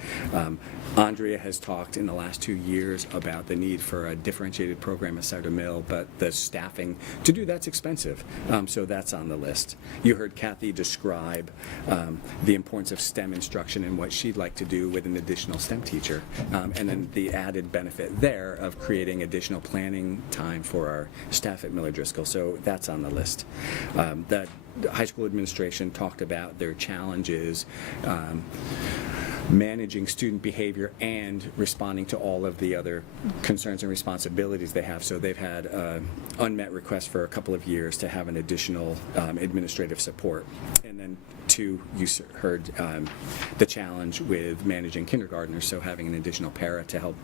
Andrea has talked in the last 2 years about the need for a differentiated program at Cider Mill, but the staffing to do that's expensive, so that's on the list. You heard Kathy describe the importance of STEM instruction and what she'd like to do with an additional STEM teacher, and then the added benefit there of creating additional planning time for our staff at Miller Driscoll, so that's on the list. The high school administration talked about their challenges managing student behavior and responding to all of the other concerns and responsibilities they have. So they've had unmet requests for a couple of years to have an additional administrative support. And then two, you heard the challenge with managing kindergartners, so having an additional para to help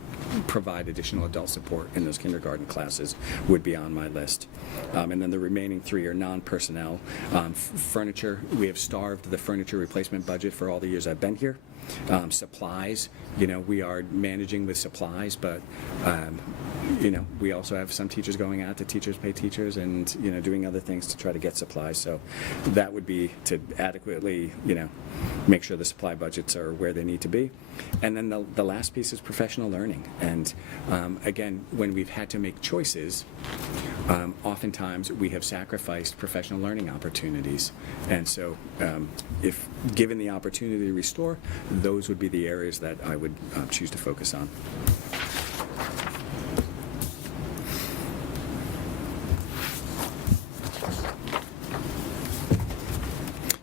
provide additional adult support in those kindergarten classes would be on my list. And then the remaining three are non-personnel. Furniture, we have starved the furniture replacement budget for all the years I've been here. Supplies, we are managing with supplies, but we also have some teachers going out to teachers pay teachers and doing other things to try to get supplies. So that would be to adequately make sure the supply budgets are where they need to be. And then the last piece is professional learning. And again, when we've had to make choices, oftentimes we have sacrificed professional learning opportunities. And so if given the opportunity to restore, those would be the areas that I would choose to focus on.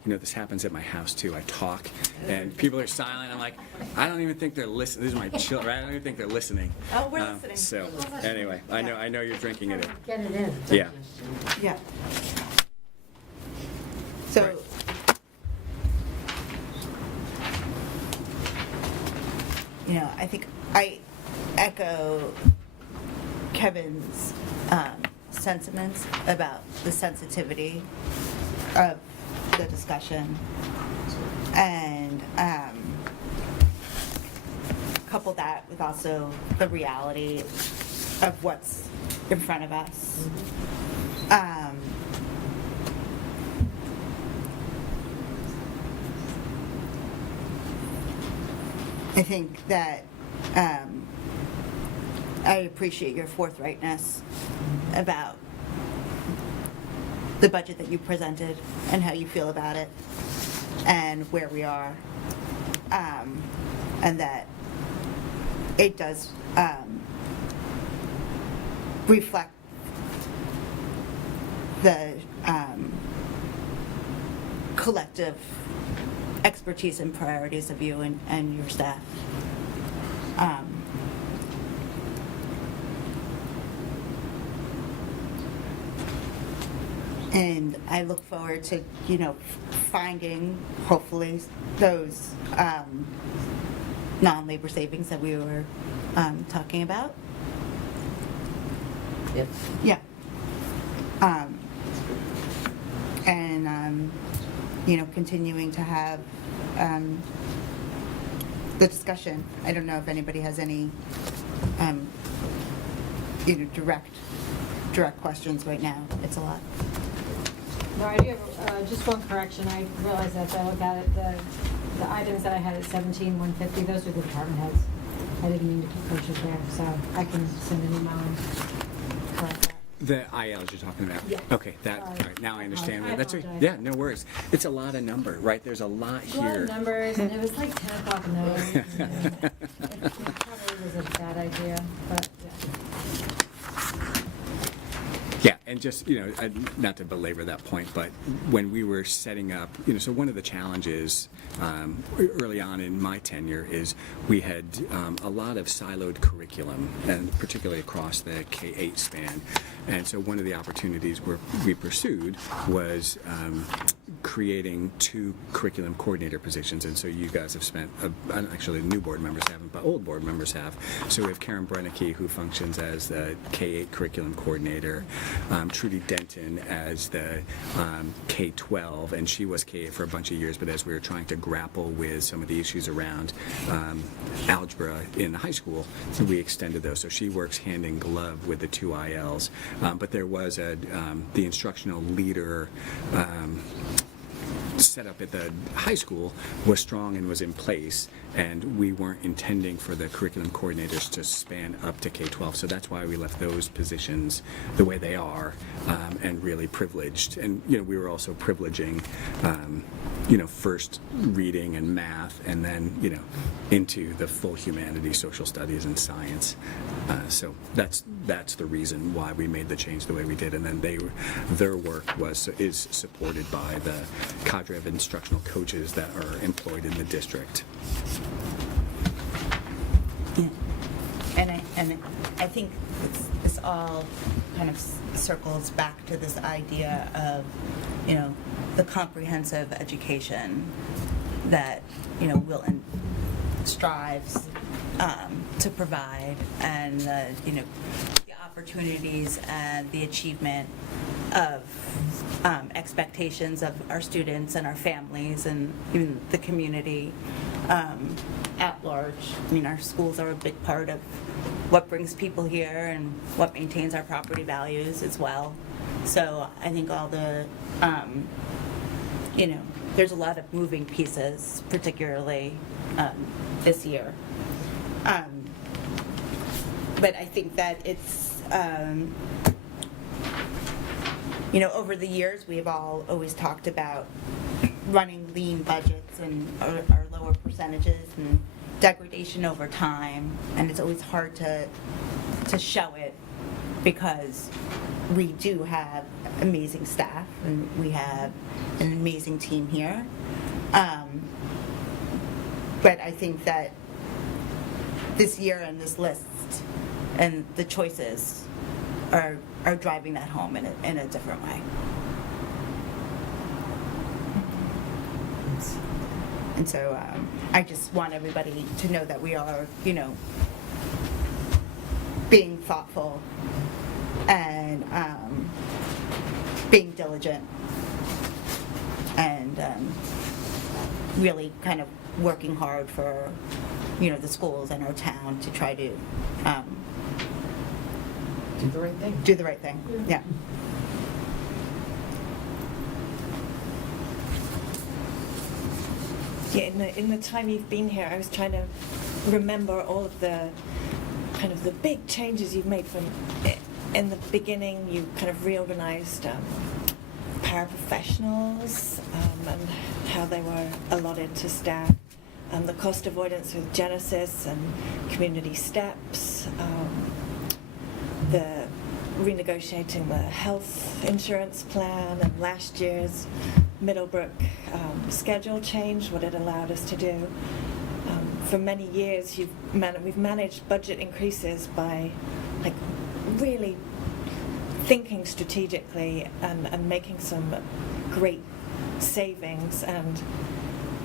This happens at my house too. I talk and people are silent. I'm like, I don't even think they're listening. These are my children. I don't even think they're listening. Oh, we're listening. So anyway, I know you're drinking it in. Get it in. Yeah. Yeah. So, I think I echo Kevin's sentiments about the sensitivity of the discussion, and couple that with also the reality of what's in front of us. I think that I appreciate your forthrightness about the budget that you presented and how you feel about it and where we are, and that it does reflect the collective expertise and priorities of you and your staff. And I look forward to, finding, hopefully, those non-labor savings that we were talking about. Yep. Yeah. Continuing to have the discussion. I don't know if anybody has any, direct questions right now. It's a lot. No, I do have just one correction. I realized that I looked at it, the items that I had at 17,150, those are the department heads. I didn't mean to put coaches there, so I can send an email and correct that. The ILs you're talking about? Yeah. Okay, Sorry. all right, now I understand. I That's apologize. yeah, no worries. It's a lot of number, right? There's a lot A lot here. of numbers, and it was like 10 o'clock in the morning. It probably was a bad idea, but yeah. Yeah, and just, not to belabor that point, but when we were setting up, so one of the challenges early on in my tenure is we had a lot of siloed curriculum, and particularly across the K-8 span. And so one of the opportunities we pursued was creating 2 curriculum coordinator positions. And so you guys have spent, actually new board members haven't, but old board members have. So we have Karen Brennicke, who functions as the K-8 curriculum coordinator, Trudy Denton as the K-12, and she was K-8 for a bunch of years, but as we were trying to grapple with some of the issues around algebra in the high school, so we extended those. So she works hand in glove with the 2 ILs. But there was the instructional leader set up at the high school was strong and was in place, and we weren't intending for the curriculum coordinators to span up to K-12, so that's why we left those positions the way they are, and really privileged. And we were also privileging first reading and math, and then into the full humanities, social studies, and science. So that's the reason why we made the change the way we did. And then their work is supported by the cadre of instructional coaches that are employed in the district. Yeah. And I think this all kind of circles back to this idea of, the comprehensive education that, Wilton strives to provide, and the opportunities and the achievement of expectations of our students and our families and even the community at large. I mean, our schools are a big part of what brings people here and what maintains our property values as well. So I think all the, there's a lot of moving pieces, particularly this year. But I think that it's, over the years, we have all always talked about running lean budgets and our lower percentages and degradation over time, and it's always hard to show it because we do have amazing staff and we have an amazing team here. But I think that this year and this list and the choices are driving that home in a different way. And so I just want everybody to know that we are, being thoughtful and being diligent and really kind of working hard for, the schools and our town to try to Do the right thing. do the right thing. Yeah. Yeah, in the time you've been here, I was trying to remember all of the kind of the big changes you've made from in the beginning. You kind of reorganized paraprofessionals and how they were allotted to staff, the cost avoidance with Genesis and community steps, the renegotiating the health insurance plan, and last year's Middlebrook schedule change, what it allowed us to do. for many years we've managed budget increases by like really thinking strategically and making some great savings, and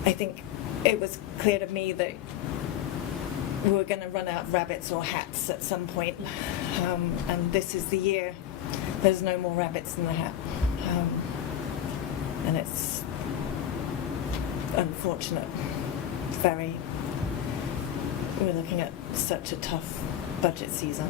I think it was clear to me that we were going to run out of rabbits or hats at some point, and this is the year there's no more rabbits in the hat, and it's unfortunate. We're looking at such a tough budget season.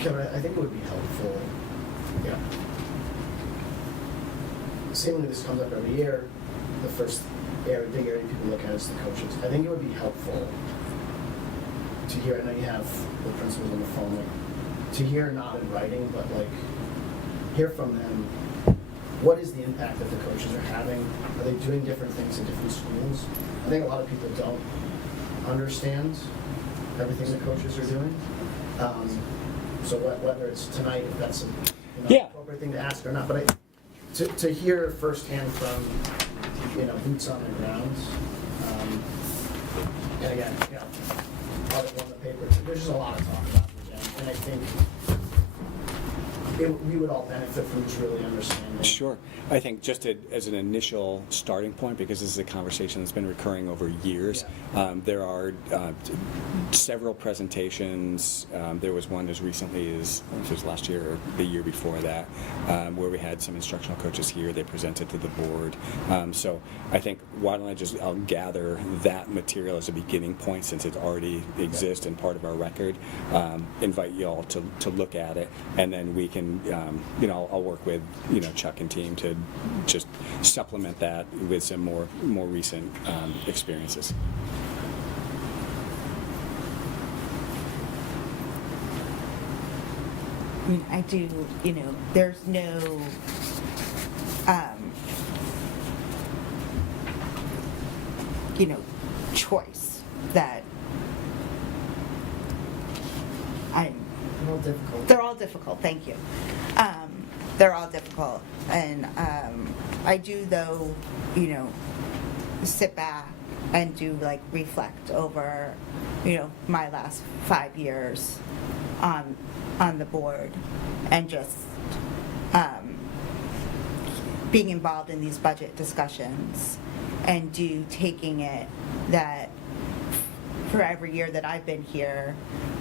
Kevin, I think it would be helpful, seemingly this comes up every year, the first big area people look at is the coaches. I think it would be helpful to hear, I know you have the principals on the phone, like, to hear not in writing, but like, hear from them, what is the impact that the coaches are having? Are they doing different things in different schools? I think a lot of people don't understand everything the coaches are doing. So whether it's tonight, if that's an appropriate thing to ask or not, but to hear firsthand from boots on the ground, and again, article on the paper. There's just a lot of talk about it, and I think we would all benefit from just really understanding. Sure. I think just as an initial starting point, because this is a conversation that's been recurring over years, there are several presentations. There was one as recently as it was last year or the year before that, where we had some instructional coaches here. They presented to the board. So I think why don't I'll gather that material as a beginning point, since it already exists and part of our record. Invite you all to look at it, and then we can, I'll work with Chuck and team to just supplement that with some more recent experiences. I do, there's no choice that they're all difficult, thank you. They're all difficult, and I do, though, sit back and do reflect over, my last 5 years on the board, and just being involved in these budget discussions, and taking it that for every year that I've been here,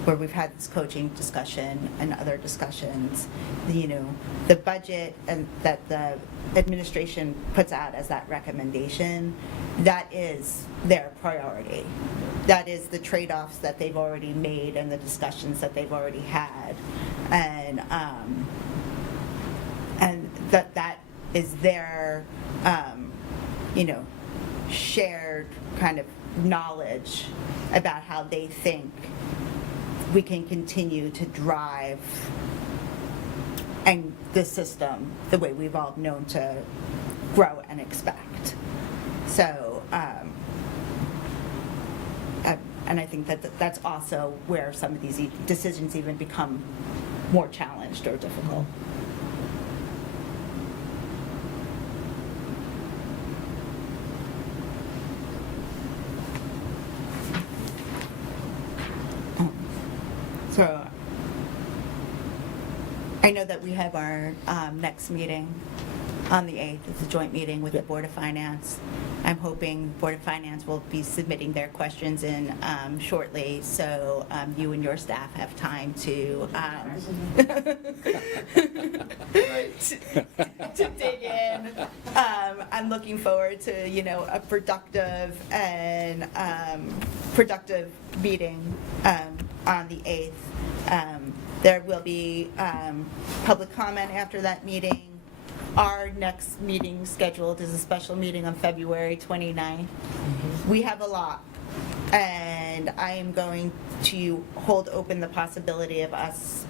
where we've had this coaching discussion and other discussions, the budget and that the administration puts out as that recommendation, that is their priority. That is the trade-offs that they've already made and the discussions that they've already had, and that is their shared kind of knowledge about how they think we can continue to drive and the system the way we've all known to grow and expect. So, and I think that's also where some of these decisions even become more challenged or difficult. So I know that we have our next meeting on the 8th. It's a joint meeting with the Board of Finance. I'm hoping the Board of Finance will be submitting their questions in shortly, so you and your staff have time to to dig in. I'm looking forward to a productive and productive meeting on the 8th. There will be public comment after that meeting. Our next meeting scheduled is a special meeting on February 29th. We have a lot, and I am going to hold open the possibility of us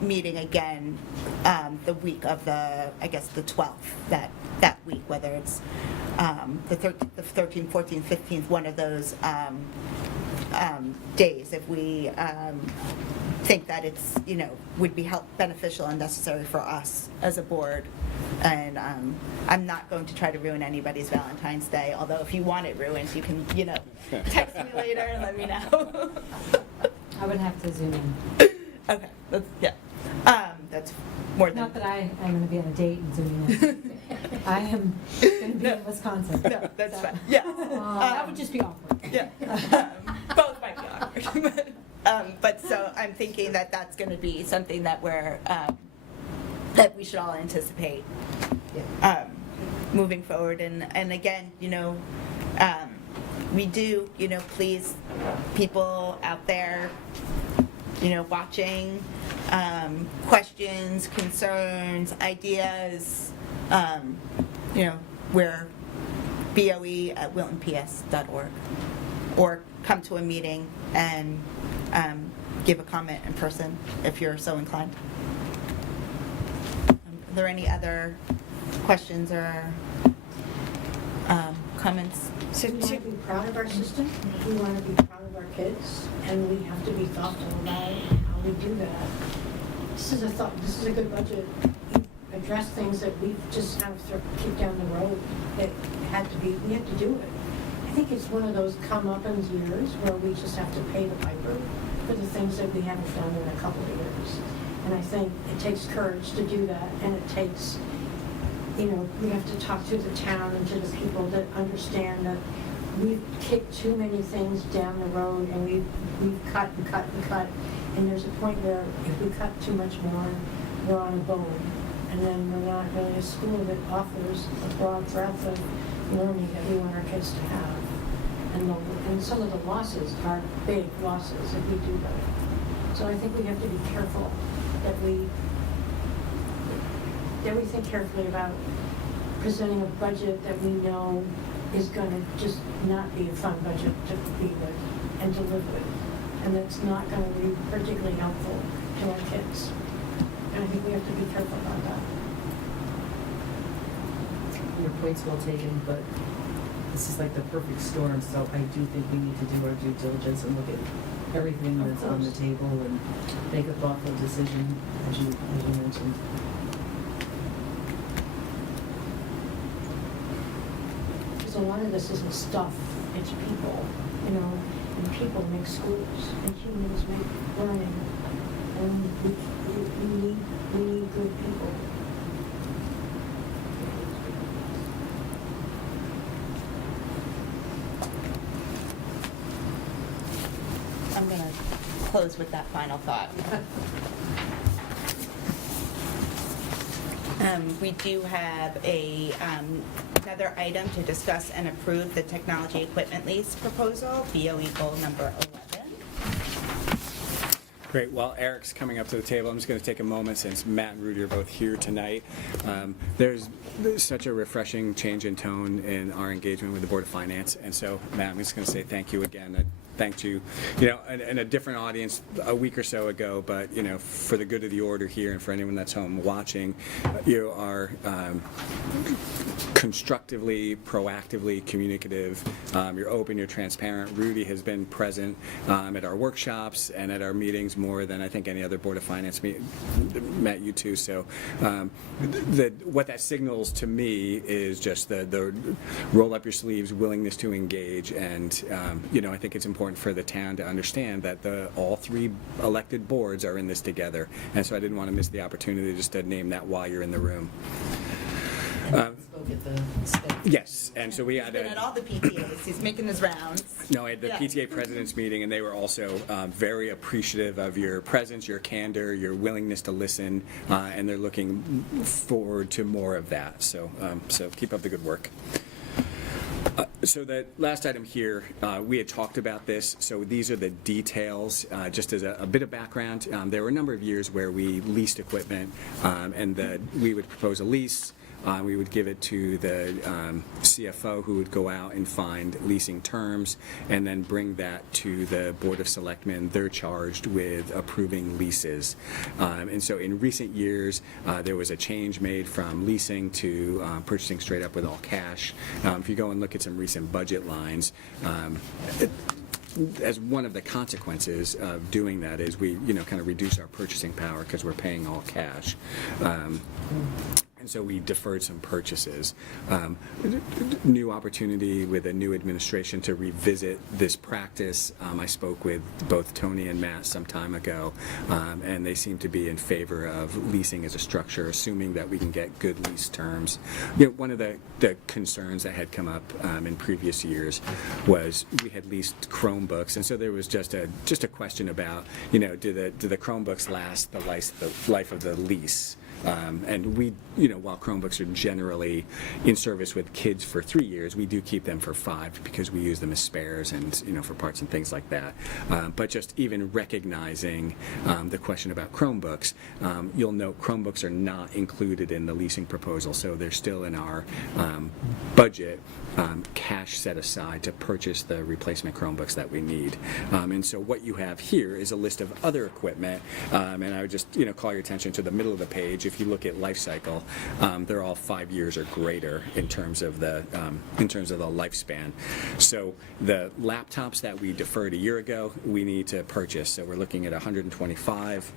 meeting again the week of the 12th, that week, whether it's the 13th, 14th, 15th, one of those days if we think that it's, would be beneficial and necessary for us as a board. And I'm not going to try to ruin anybody's Valentine's Day, although if you want it ruined, you can, text me later and let me know. I would have to zoom in. Okay, that's more than. Not that I am going to be on a date and zooming in. I am going to be in Wisconsin. No, that's fine. Yeah. That would just be awkward. Yeah. Both might be awkward. But so I'm thinking that that's going to be something that that we should all anticipate moving forward. And again, we do, please, people out there, watching, questions, concerns, ideas, we're BOE@wiltonps.org, or come to a meeting and give a comment in person if you're so inclined. Are there any other questions or comments? So we want to be proud of our system, we want to be proud of our kids, and we have to be thoughtful about how we do that. This is a good budget. We address things that we just have to keep down the road. We have to do it. I think it's one of those come-up-ins years where we just have to pay the piper for the things that we haven't done in a couple of years. And I think it takes courage to do that, and it takes, we have to talk to the town and to the people that understand that we've kicked too many things down the road, and we've cut and cut and cut, and there's a point where if we cut too much more, we're on a bone, and then we're not really a school that offers a broad breadth of learning that we want our kids to have. And some of the losses are big losses if we do that. So I think we have to be careful that we think carefully about presenting a budget that we know is going to just not be a fun budget to be with and to live with, and that's not going to be particularly helpful to our kids. And I think we have to be careful about that. Your point's well taken, but this is like the perfect storm, so I do think we need to do our due diligence and look at everything that's on the table and make a thoughtful decision, as you mentioned. Because a lot of this isn't stuff, it's people, and people make schools, and humans make learning, and we need good people. I'm going to close with that final thought. We do have another item to discuss and approve the technology equipment lease proposal, BOE goal number 11. Great. While Eric's coming up to the table, I'm just going to take a moment, since Matt and Rudy are both here tonight. There's such a refreshing change in tone in our engagement with the Board of Finance, and so, Matt, I'm just going to say thank you again. I thanked you, in a different audience a week or so ago, but, for the good of the order here and for anyone that's home watching, you are constructively, proactively communicative. You're open, you're transparent. Rudy has been present at our workshops and at our meetings more than I think any other Board of Finance met you too. So what that signals to me is just the roll up your sleeves, willingness to engage, and I think it's important for the town to understand that all three elected boards are in this together, and so I didn't want to miss the opportunity just to name that while you're in the room. Yes, and so we had He's been at all the PTAs. He's making his rounds. No, at the PTA president's meeting, and they were also very appreciative of your presence, your candor, your willingness to listen, and they're looking forward to more of that. So keep up the good work. So the last item here, we had talked about this, so these are the details. Just as a bit of background, there were a number of years where we leased equipment, and we would propose a lease. We would give it to the CFO, who would go out and find leasing terms and then bring that to the Board of Selectmen. They're charged with approving leases. And so in recent years, there was a change made from leasing to purchasing straight up with all cash. If you go and look at some recent budget lines, as one of the consequences of doing that is we, kind of reduce our purchasing power because we're paying all cash. And so we deferred some purchases. New opportunity with a new administration to revisit this practice. I spoke with both Tony and Matt some time ago, and they seem to be in favor of leasing as a structure, assuming that we can get good lease terms. One of the concerns that had come up in previous years was we had leased Chromebooks, and so there was just a question about, do the Chromebooks last the life of the lease? And we, while Chromebooks are generally in service with kids for 3 years, we do keep them for 5 because we use them as spares and, for parts and things like that. But just even recognizing the question about Chromebooks, you'll note Chromebooks are not included in the leasing proposal, so they're still in our budget cash set aside to purchase the replacement Chromebooks that we need. And so what you have here is a list of other equipment, and I would just, call your attention to the middle of the page. If you look at life cycle, they're all 5 years or greater in terms of the lifespan. So the laptops that we deferred a year ago, we need to purchase. So we're looking at 125.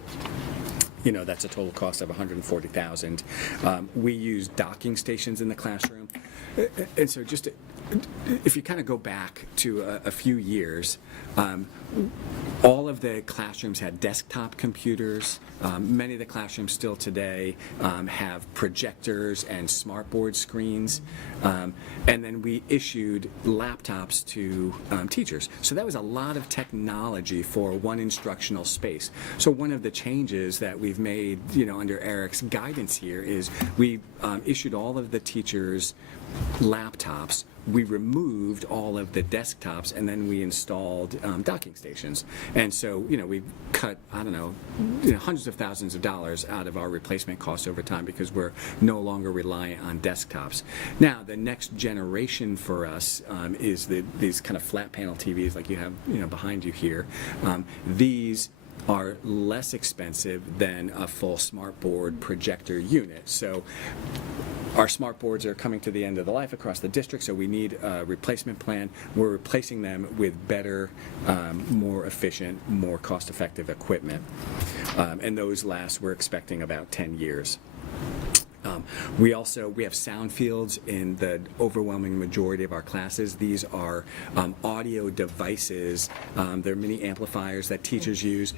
That's a total cost of $140,000. We use docking stations in the classroom, and so just if you kind of go back to a few years, all of the classrooms had desktop computers. Many of the classrooms still today have projectors and smartboard screens. And then we issued laptops to teachers. So that was a lot of technology for one instructional space. So one of the changes that we've made, under Eric's guidance here is we issued all of the teachers laptops. We removed all of the desktops, and then we installed docking stations. And so, we've cut, hundreds of thousands of dollars out of our replacement costs over time because we're no longer reliant on desktops. Now, the next generation for us is these kind of flat panel TVs like you have, behind you here. These are less expensive than a full smartboard projector unit. So our smart boards are coming to the end of the life across the district, so we need a replacement plan. We're replacing them with better, more efficient, more cost-effective equipment. And those last, we're expecting about 10 years. We have sound fields in the overwhelming majority of our classes. These are audio devices. They're mini amplifiers that teachers use.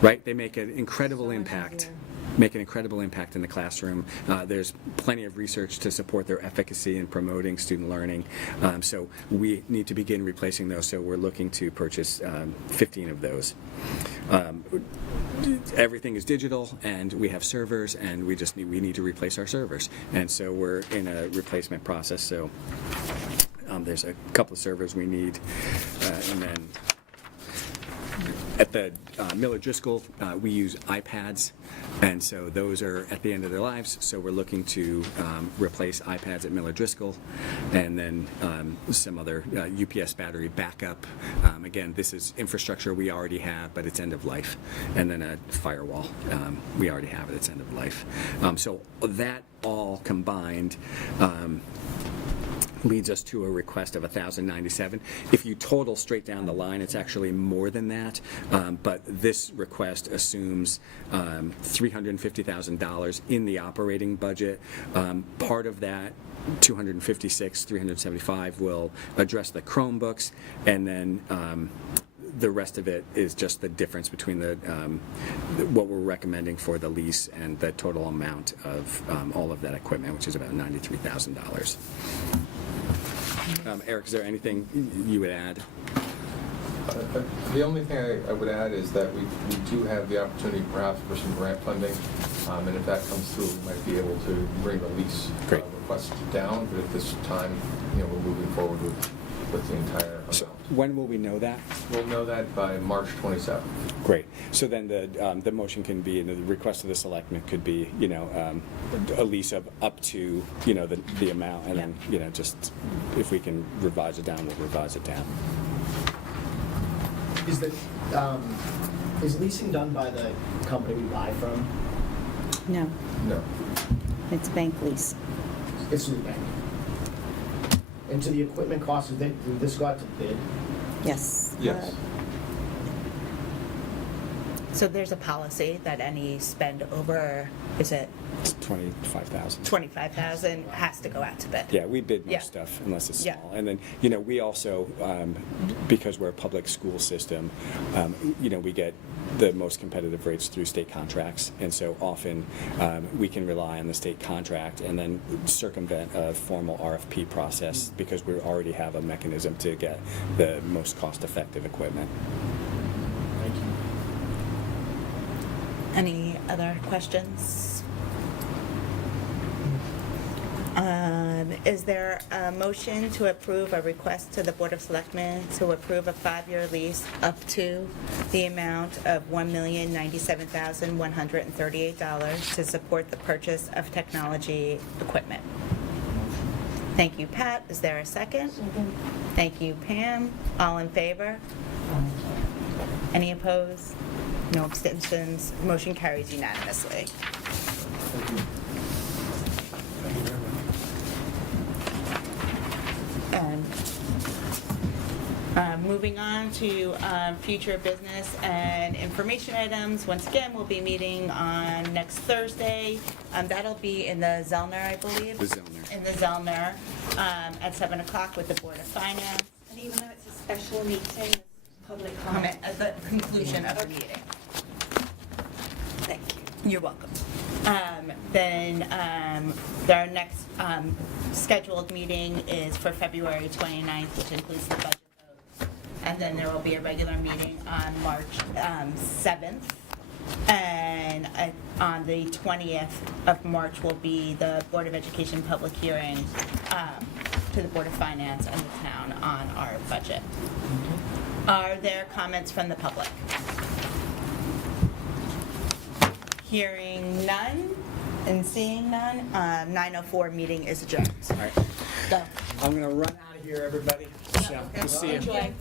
Right? They make an incredible impact. Make an incredible impact in the classroom. There's plenty of research to support their efficacy in promoting student learning. So we need to begin replacing those. So we're looking to purchase 15 of those. Everything is digital, and we have servers, and we need to replace our servers. And so we're in a replacement process. So there's a couple of servers we need, and then at the Miller Driscoll, we use iPads, and so those are at the end of their lives. So we're looking to replace iPads at Miller Driscoll, and then some other UPS battery backup. Again, this is infrastructure we already have, but it's end of life. And then a firewall, we already have it, it's end of life. So that all combined leads us to a request of $1,097. If you total straight down the line, it's actually more than that, but this request assumes $350,000 in the operating budget. Part of that, $375 will address the Chromebooks, and then the rest of it is just the difference between what we're recommending for the lease and the total amount of all of that equipment, which is about $93,000. Eric, is there anything you would add? The only thing I would add is that we do have the opportunity perhaps for some grant funding, and if that comes through, we might be able to bring the lease request down, but at this time, we're moving forward with the entire amount. So when will we know that? We'll know that by March 27th. Great. So then the motion can be, the request of the selectmen could be, a lease of up to, the amount, and then, just if we can revise it down, we'll revise it down. Is leasing done by the company we buy from? No, No. it's bank lease. It's through the bank. And to the equipment costs, did this go out to bid? Yes. Yes. So there's a policy that any spend over, is it It's 25,000. 25,000 has to go out to bid? Yeah, we bid most Yeah. stuff unless it's Yeah. small. And then, we also, because we're a public school system, we get the most competitive rates through state contracts. And so often we can rely on the state contract and then circumvent a formal RFP process because we already have a mechanism to get the most cost-effective equipment. Thank you. Any other questions? Is there a motion to approve a request to the Board of Selectmen to approve a 5-year lease up to the amount of $1,097,138 to support the purchase of technology equipment? Thank you, Pat. Is there a second? Thank you, Pam. All in favor? Any opposed? No abstentions? Motion carries unanimously. Thank you. Thank you very much. And moving on to future business and information items. Once again, we'll be meeting on next Thursday. That'll be in the Zellner, I believe. The Zellner. In the Zellner at 7 o'clock with the Board of Finance. And even though it's a special meeting, public Comment comment. at the conclusion of the meeting. Thank you. You're welcome. Then our next scheduled meeting is for February 29th, which includes the budget vote. And then there will be a regular meeting on March 7th. And on the 20th of March will be the Board of Education public hearing to the Board of Finance and the town on our budget. Are there comments from the public? Hearing none and seeing none, 9:04 meeting is adjourned. All right. Go. I'm going to run out of here, everybody. So, we'll see you. Enjoy.